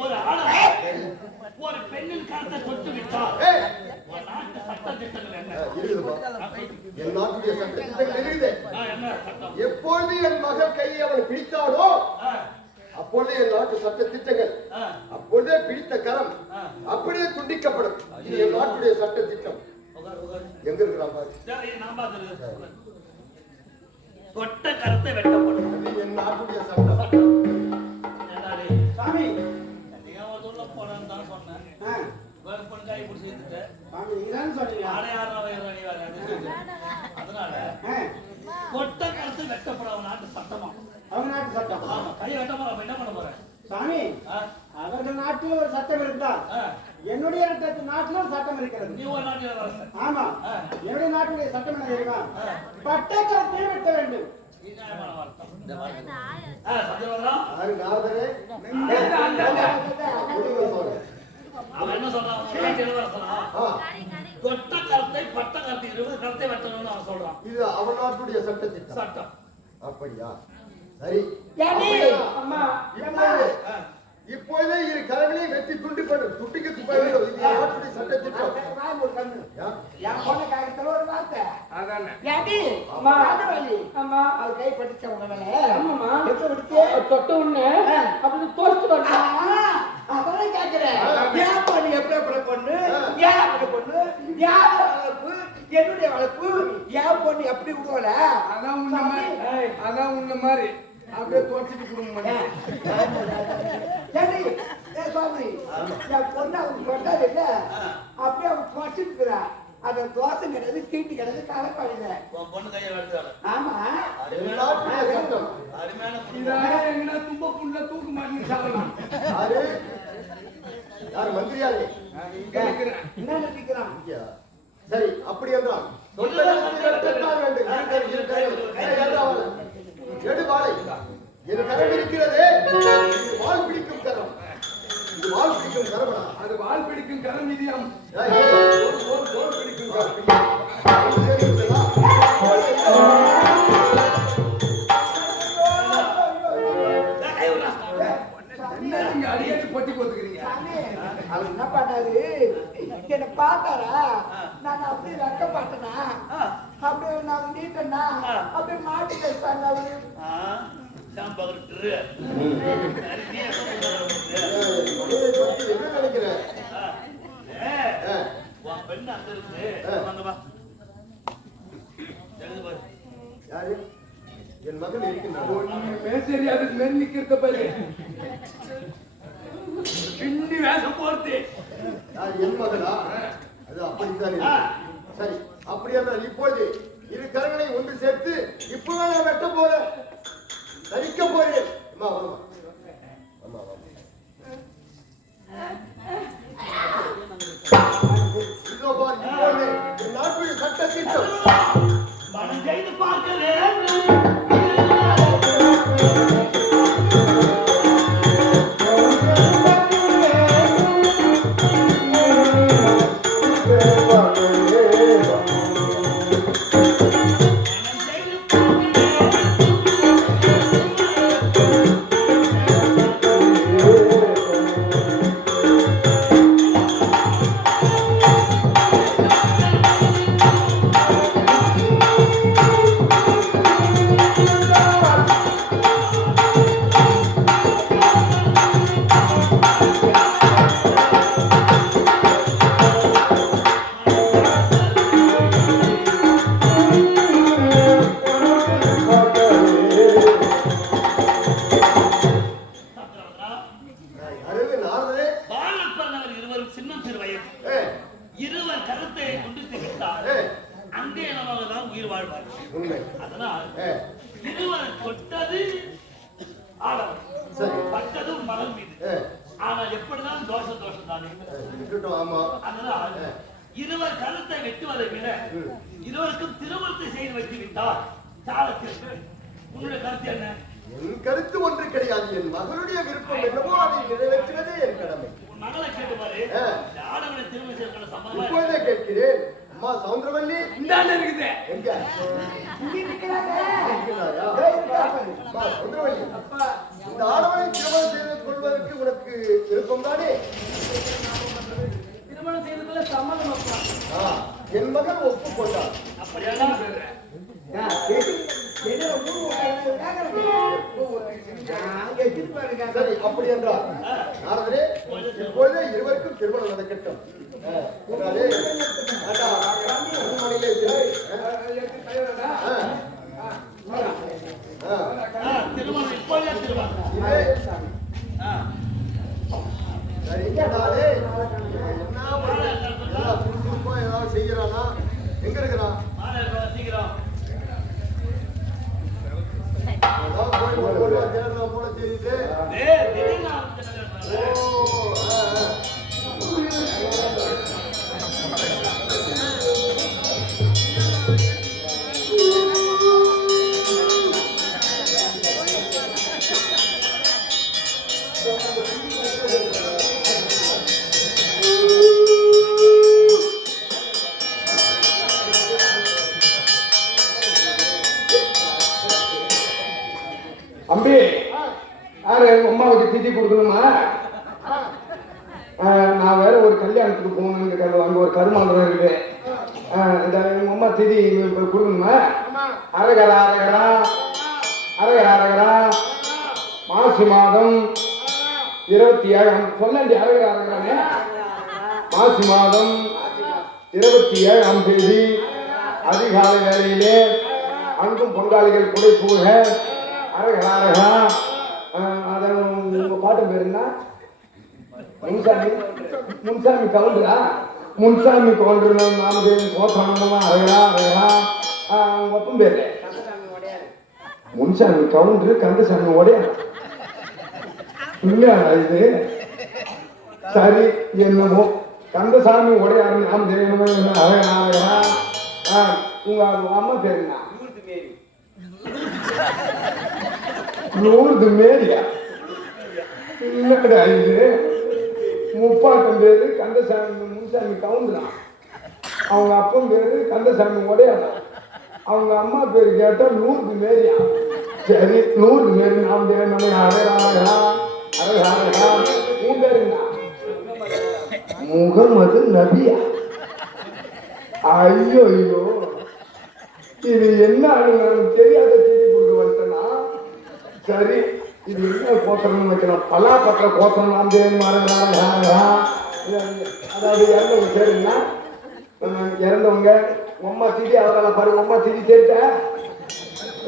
ஒரு ஆள ஒரு பெண்ணின் கருத்தை தொட்டு விட்டால் ஒரு நாட்டு சட்ட திட்டங்கள் என்ன என் நாட்டுடைய சட்ட திட்டங்கள் இருக்குது என்ன சட்டம் எப்பொழுது என் மகள் கையை அவன் பிடித்தாலோ அப்பொழுதே என் நாட்டு சட்ட திட்டங்கள் அப்பொழுதே பிடித்த கரம் அப்படியே துண்டிக்கப்படும் இது என் நாட்டுடைய சட்ட திட்டம் எங்க இருக்கிறான் பாரு நான் பார்த்துருக்கேன் தொட்ட கருத்தை வெட்டப்படும் அது என் நாட்டுடைய சட்டம் சாமி சொல்ல போனேன்னு தான் சொன்னேன் பொண்ணு காய் பிடிச்சி இருந்துட்டேன் சாமி நீதான் சொன்னீங்க அதனால தொட்ட கருத்தை வெட்டப்படும் அவன் நாட்டு சட்டமா அவங்க நாட்டு சட்டம் ஆமா கையை வெட்டப்படும் என்ன பண்ண போறேன் சாமி அவர்கள் நாட்டில் ஒரு சட்டம் இருந்தால் என்னுடைய நாட்டில் ஒரு சட்டம் இருக்கிறது நீ ஒரு நாட்டில் ஆமா என்னுடைய நாட்டுடைய சட்டம் என்ன தெரியுமா பட்டை கரத்தை வெட்ட வேண்டும் அவன் என்ன சொல்றான் தொட்ட கருத்தை பட்ட கருத்தை 20 கருத்தை வெட்டணும்னு அவன் சொல்றான் இது அவன் நாட்டுடைய சட்டத்திட்டம் சட்டம் அப்படியா சரி அம்மா இப்பொழுதே இரு கரங்களை வெட்டி துண்டிக்க துப்ப வேண்டும் இது நாட்டுடைய சட்டத்திட்டம் என் பொண்ணு காரியத்தில் ஒரு வார்த்தை அதானே அம்மா அம்மா அது கை பட்டுச்ச உடனே அம்மா தொட்ட உடனே அப்படி தோற்று அதான் கேட்கிறேன் ஏன் பொண்ணு எப்படி பொண்ணு ஏன் அப்படி பொண்ணு யார் வளர்ப்பு என்னுடைய வளர்ப்பு ஏன் பொண்ணு எப்படி விடுவல அதான் உன்ன மாதிரி அப்படியே தோச்சிட்டு கொடுங்க சுவாமி என் பொண்ணு அவங்க கொண்டாது இல்ல அப்படியே அவங்க குறைச்சிருக்கிறா அந்த தோசை கிடையாது தீட்டி கிடையாது தலைப்பாடில பொண்ணு கையை வெட்டுறாங்க ஆமா சட்டம் எங்கன்னா தும்ப புள்ள தூக்கு மாட்டேன்னு சாப்பிடலாம் யார் மந்திரியாரே என்ன நினைக்கிறான் சரி அப்படி என்றால் எடு வாழை என் கரம் இருக்கிறதே வால் பிடிக்கும் கரம் இது வால் பிடிக்கும் கரமடா அது வால் பிடிக்கும் கரம் மிதியம் தோல் பிடிக்கும் கரம் நீங்க அடிக்கடி பொட்டி போத்துக்கிறீங்க அவர் என்ன பண்ணாரு என்ன பார்த்தாரா நான் அப்படியே வெக்க பார்த்தனா அப்படியே நான் நீட்டனா அப்படியே மாட்டிட்டு சொன்னாரு என்ன நினைக்கிறேன் பெண்ணு அங்க இருக்கு யாரு என் மகள் இருக்கின்றார் ஒண்ணுமே தெரியாது மென் நிக்கிறத பாரு பின்னி வேஷம் போறது யார் என் மகளா அது அப்படித்தான் இருக்கு. சரி அப்படி என்றால் இப்பொழுது இரு கரங்களை ஒன்று சேர்த்து இப்பவே நான் வெட்ட போறேன் தரிக்க போறேன் அம்மா வாமா அம்மா வாமா இதோ பார் இப்பொழுது என் நாட்டுடைய சட்டத்திட்டம் மனம் செய்து பார்க்கிறேன் மகன் மீது. ஆனால் எப்படிதான் தோஷம் தானே. ஆமா. அதனால் இருவர் கருத்தை வெட்டுவதை விட இருவருக்கும் திருமணத்தை செய்து வைத்து விட்டால் சாலத்திற்கு. உன்னுடைய கருத்து என்ன? என் கருத்து ஒன்று கிடையாது. என் மகளுடைய விருப்பம் என்னவோ அதை நிறைவேற்றுவதே என் கடமை. உன் மகளை கேட்டு பாரு. ஆடவனை திருமணம் செய்ய சம்பந்தமா இப்பொழுதே கேட்கிறேன். அம்மா சவுந்தரவல்லி இந்தாண்ட இருக்குது. எங்க? சவுந்தரவல்லி, இந்த ஆடவனை திருமணம் செய்து கொள்வதற்கு உனக்கு விருப்பம் தானே? திருமணம் செய்ததுல சம்மதம் அப்பா. என் மகன் ஒப்புக்கொண்டார். அப்படியெல்லாம் சரி, அப்படி என்றால் நாரதரே, இப்பொழுதே இருவருக்கும் திருமணம் நடக்கட்டும். திருமணம் இப்போதே திருமணம். சரி, என்ன சுறுசுறுப்பா ஏதாவது செய்யறானா? எங்க இருக்கிறான்? சீக்கிரம் போல தெரியுது. அம்பி, யாரு அம்மாவுக்கு திட்டி கொடுக்கணுமா? நான் வேற ஒரு கல்யாணத்துக்கு போகணுன்னு அங்க ஒரு கருமாந்திரம் இருக்கு. எங்க அம்மா திதி கொடுக்கணுமா? அரகரா அரகரா அரகரா அரகரா மாசி மாதம் 27 சொல்லி அரகரா அரகரானே. மாசி மாதம் 27ஆம் தேதி அதிகாலை வேளையிலே அங்கும் பங்காளிகள் குடை போக அரகரா அரகரா. உங்க பாட்டு பேர் என்ன? முன்சாமி கவுண்டரா? முன்சாமி கவுண்டர் நாமதேவன் கோசானமா அரகரா அரகரா. உங்க ஒப்பம் பேரு முன்சாமி கவுண்டரு கந்தசாமி உடைய இது. சரி, என்னமோ கந்தசாமி உடையாரு நாமதேவன் அரகரா அரகரா. உங்க அம்மா பேரு என்ன? நூறுது மேரியா? என்னடா இது? முப்பாட்டம் பேரு கந்தசாமி முன்சாமி கவுண்டரான். அவங்க அப்பன் பேரு கந்தசாமி உடையாதான். அவங்க அம்மா பேரு கேட்டா நூறுது மேரியா? சரி, நூறுது மேரி நாம் நம்ம அரகரா அரகரா. உன் பேரு என்ன? முகமது நபியா? ஐயோ ஐயோ, இது என்ன நான் தெரியாத செய்தி கொடுக்க வந்துட்டேன்னா. சரி, இது என்ன கோத்திரம்னு வைக்கலாம்? பலாப்பற்ற கோத்திரம் நாம் அரகரா. அதாவது இறந்தவங்க சரிங்களா? இறந்தவங்க உம்மா திதி அவரை பாரு. உம்மா திதி தெரித்த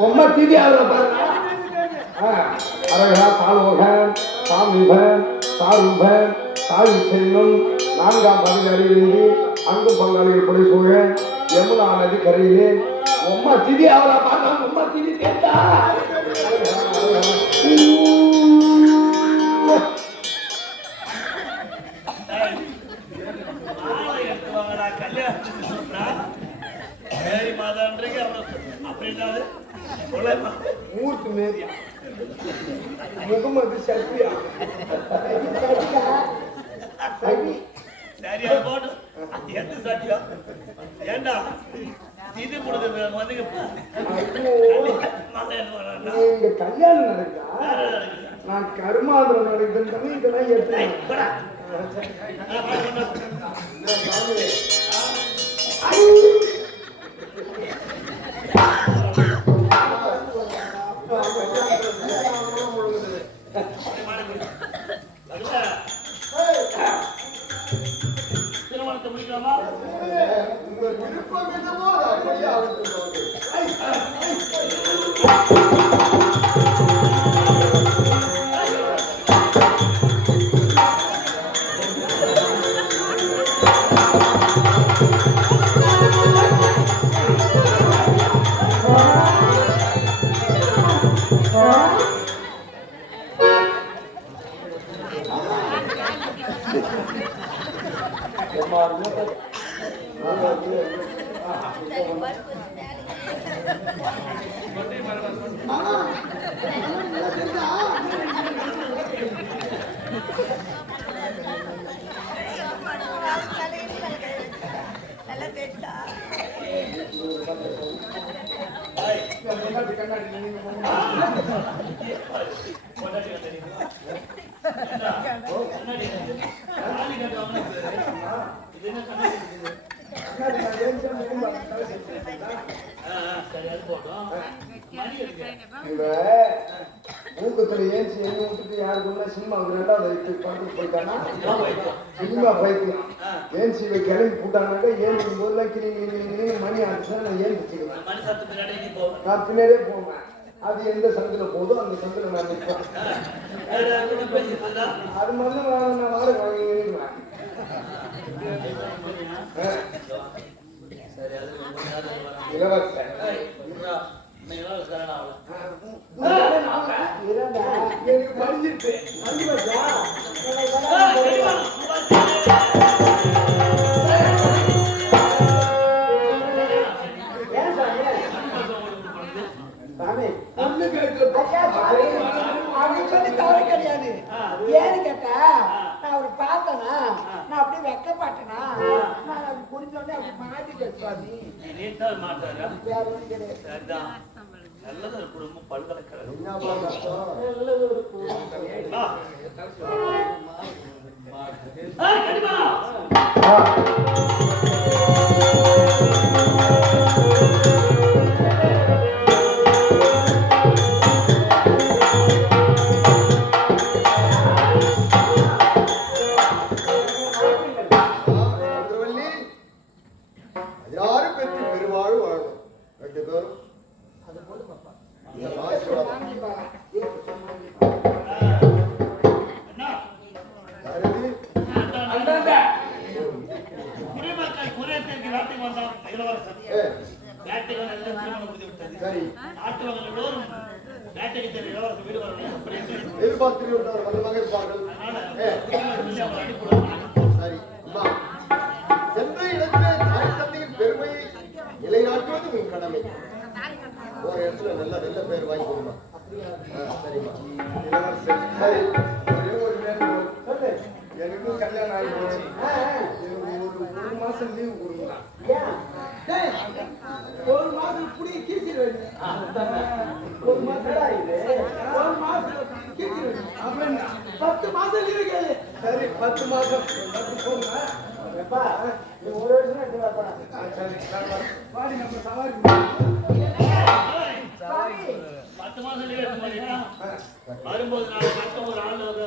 உம்மா திதி அவரை பாருங்க. அரகரா சாலோகன் சாமிபன் சாருபன் சாவி செல்லும் 4ஆம் பதினறிவின்றி அங்கு பங்காளிகள் படை சூழ யமுனா நதி கரையிலே உம்மா திதி அவரை பார்க்கலாம். உம்மா திதி தெரித்தா மூர்த்து மேரியா? முகமது சத்யா? சரியா போட்டு எந்த சத்தியம்? ஏண்டா இது கொடுக்குறது வந்து இங்க கல்யாணம் நடக்கா? நான் கருமாந்திரம் நடக்குதுன்னு இதெல்லாம் எடுத்து திருமணத்தை முடிக்கலாமா? உங்க விருப்பம் என்னவோ அப்படியே ஆகட்டும். ஊக்கத்துல ஏஞ்சி எங்க விட்டுட்டு யாருக்குன்னா சினிமாவுக்கு 2வது படத்துக்கு போயிட்டானா சினிமா பைத்தியம் ஏஞ்சி கிளம்பி போட்டாங்கன்னாக்கா ஏழுக்கும் போதெல்லாம் கிளி மணி ஆச்சுன்னா நான் ஏஞ்சிச்சுக்குவேன். நான் பின்னாடியே போவேன். அது எந்த சந்தில போதோ அந்த சந்தில நான் நிற்பேன். அது மாதிரி நான் வாடகை வாங்கிடுவேன். இலவச எனக்கு படிச்சிருப்பேன். ஏன்னு கேட்டா நான் அவரை பார்த்தனா நான் அப்படியே வெக்கப்பட்டனா நான் அது புரிஞ்சோடனே அப்படி மாட்டிட்டேன் சுவாமி. நல்லது குடும்பம் பல்கலைக்கழகம் சென்ற இடத்திலே தாய் தந்தையின் பெருமையை நிலைநாட்டுவது உன் கடமை. ஒரு இடத்துல நல்ல நல்ல பேர் வாங்கி கொடுமா. சரிம்மா. சரி, ஒரு வேண்டுகோள். எனக்கும் கல்யாணம் ஆகி போச்சு. ஒரு மாசம் லீவு கொடுங்களா? ஒரு மாதம் புடி கீழ்ச்சி வேணும். ஒரு மாசம் ஒரு மாசம் கீழ்ச்சி வேணும். 10 மாசம் லீவு கேளு. சரி, 10 மாசம் போடுங்க. ஒரு வருஷம் சரி, வாடி நம்ம சவாரி 10 மாசம் லீவ் எடுக்க மாட்டீங்கன்னா வரும்போது நான்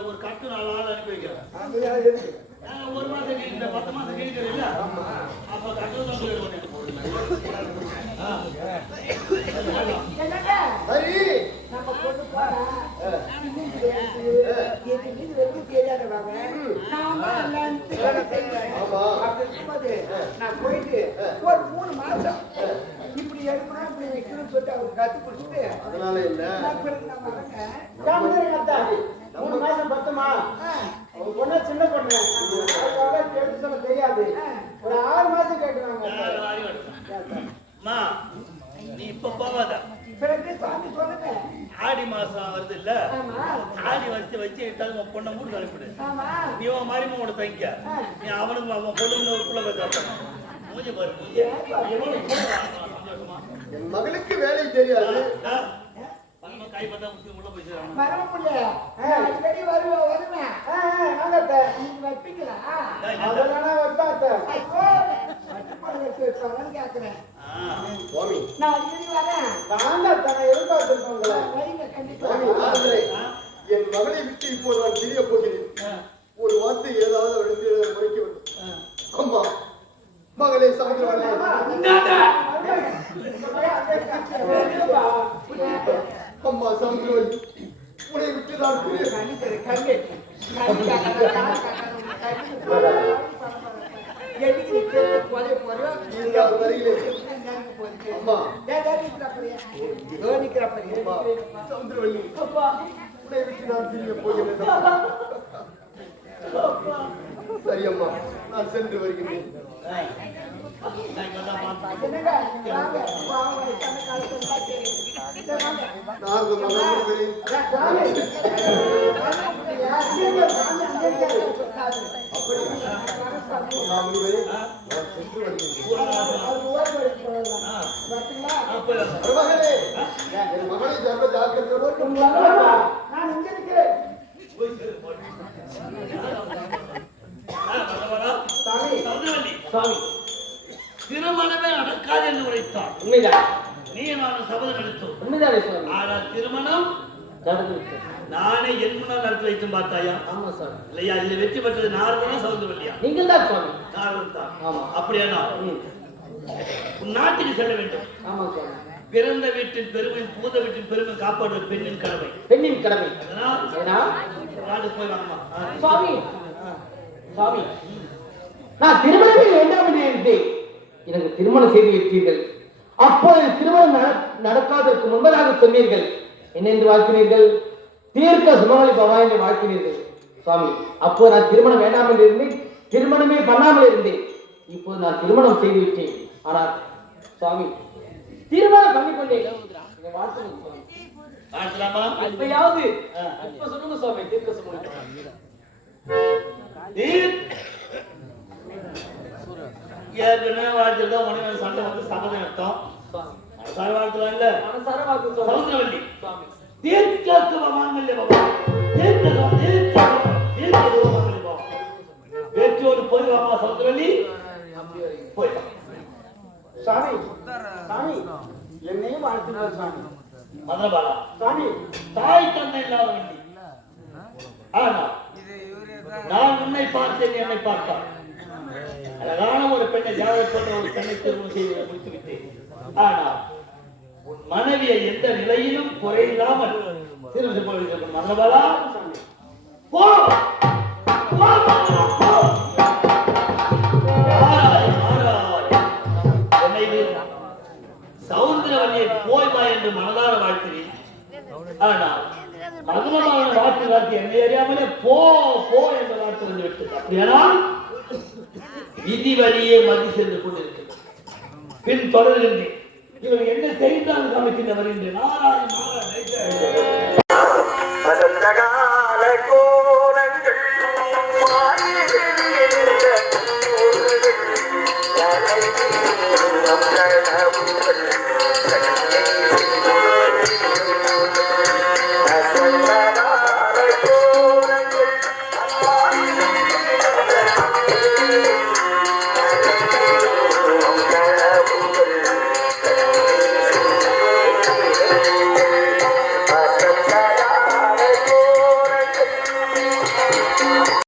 ஒரு கட்டு 4 ஆள் அனுப்பி வைக்கிறேன். ஒரு மாசம் இந்த 10 மாசம் கேட்கறீங்க அப்ப கட்டு தான் சரி நம்ம கொண்டு போனா நான் போயிட்டு ஒரு 3 மாசம் இப்படி எடுக்கணும் இப்படி வைக்கணும்னு சொல்லிட்டு அவருக்கு கத்து பிடிச்சிட்டு அதனால என்ன 3 மாசம் பத்துமா அவங்க பொண்ணு சின்ன பொண்ணு கேட்டு சொல்ல தெரியாது. ஒரு 6 மாசம் கேட்கிறாங்க. நீ இப்ப போவாத. சாமி சொல்லுங்க. ஆடி மாசம் வருது இல்ல, ஆடி வச்சு எட்டாவது உன் பொண்ணை மூணு அனுப்பிடு. நீ உன் மருமகனோட தங்கிக்க. நீ அவனுக்கு அவன் பொண்ணு ஒரு புள்ள பேச மூஞ்சி பாரு. என் மகளுக்கு வேலை தெரியாது. கை பார்த்தா முக்கியம் உள்ள போய் அடிக்கடி வருவேன். வைப்பீங்களா? கேட்கிறேன். நான் அடிக்கடி வரேன். என் மகளை விட்டு இப்போது நான் பிரிய போகிறேன். ஒரு வார்த்தை ஏதாவது எழுதி முறைக்க வேண்டும். அம்மா மகளே சாப்பிடுவாங்க. அம்மா சாப்பிடுவாங்க. உன்னை விட்டு நான் சரி அம்மா நான் சென்று வருகிறேன். நான் இப்பதான் பார்த்தேன். என்னங்க, வாங்க, வாங்க, கண்ணு காலத்துல எல்லாம் தெரியும். இந்த வாங்க. நாரத மகாமுனிவரே, அதான் சாமி. நீங்க சாமி அங்கே இருக்காரு. மகாமுனிவரே, நான் சென்று வருகிறேன். அவர் ஓய்வு எடுக்கலாம். பார்த்தீங்களா? மருமகளே, என் மகளை சேர்ந்த ஜாக்கிரதை. நான் இங்க இருக்கிறேன். சாமி, சுவாமி திருமணமே நடக்காது என்று உரைத்தான். உண்மைதான். நீ நான் சபதம் எடுத்தோம். உண்மைதானே சுவாமி? ஆனால் திருமணம் நடந்துவிட்டது. நானே என் முன்னால் நடத்தி வைத்து பார்த்தாயா? ஆமா சுவாமி. இல்லையா? இதுல வெற்றி பெற்றது நாரதனா சௌந்தரவல்லியா? நீங்கள் தான் சுவாமி. நாரதன் தான். ஆமா. அப்படியானா உன் நாட்டுக்கு செல்ல வேண்டும். ஆமா சுவாமி. பிறந்த வீட்டின் பெருமை பூத வீட்டின் பெருமை காப்பாடுவது பெண்ணின் கடமை. பெண்ணின் கடமை. அதனால் ஏன்னா நாடு போய் வாங்கம்மா. சுவாமி, சுவாமி, நான் திருமணமே வேண்டாம் என்று இருந்தேன். எனக்கு திருமணம் செய்து வைத்தீர்கள். அப்போது திருமணம் நடக்காததற்கு முன்பதாக சொன்னீர்கள். என்ன என்று வாழ்த்தினீர்கள்? தீர்க்க சுமங்கலி பவா என்று வாழ்த்தினீர்கள். சுவாமி, அப்போ நான் திருமணம் வேண்டாம் என்று இருந்தேன். திருமணமே பண்ணாமல் இருந்தேன். இப்போது நான் திருமணம் செய்து விட்டேன். ஆனால் சுவாமி, திருமணம் பண்ணிக்கொண்டேன். வாழ்த்துங்கள் சுவாமி. வாழ்த்தலாமா? இப்பயாவது இப்ப சொல்லுங்க சுவாமி. தீர்க்க சுமங்கலி ஏற்கனவே வாழ்த்துட்டா உனக்கு சண்டை வந்து சபதம் எடுத்தோம். வாழ்த்தலாம் இல்ல சௌந்தரவல்லி தீர்க்க மாங்கல்ய பாபா. வேற்றோடு போய் வாமா சௌந்தரவல்லி. போய் சாமி, சாமி, என்னையும் வாழ்த்துங்கள் சாமி. மதனபாலா, சாமி, தாய் தந்தை இல்லாத வண்டி. ஆனா நான் உன்னை பார்த்தேன், என்னை பார்த்தான். அழகான ஒரு பெண்ணை ஜாதகப்பட்ட ஒரு பெண்ணை திருமணம் செய்து முடித்து விட்டேன். ஆனால் உன் மனைவியை எந்த நிலையிலும் குறையில்லாமல் திருமணம் போயிருக்க மதனபாலா. போ போ போ. சௌந்தரவல்லியை போய் வா என்று மனதார வாழ்த்தினேன். ஆனால் மதுரமான வாழ்த்து என்னை அறியாமலே போ போ என்ற வார்த்தை வந்து விட்டது. அப்படியானால் விதி வழியே மதி சென்று கொண்டிருக்கிறது. பின் தொடர்கின்றேன். இவர் என்ன செய்தால் சமைக்கின்றவர் என்று நாராயண Thank you.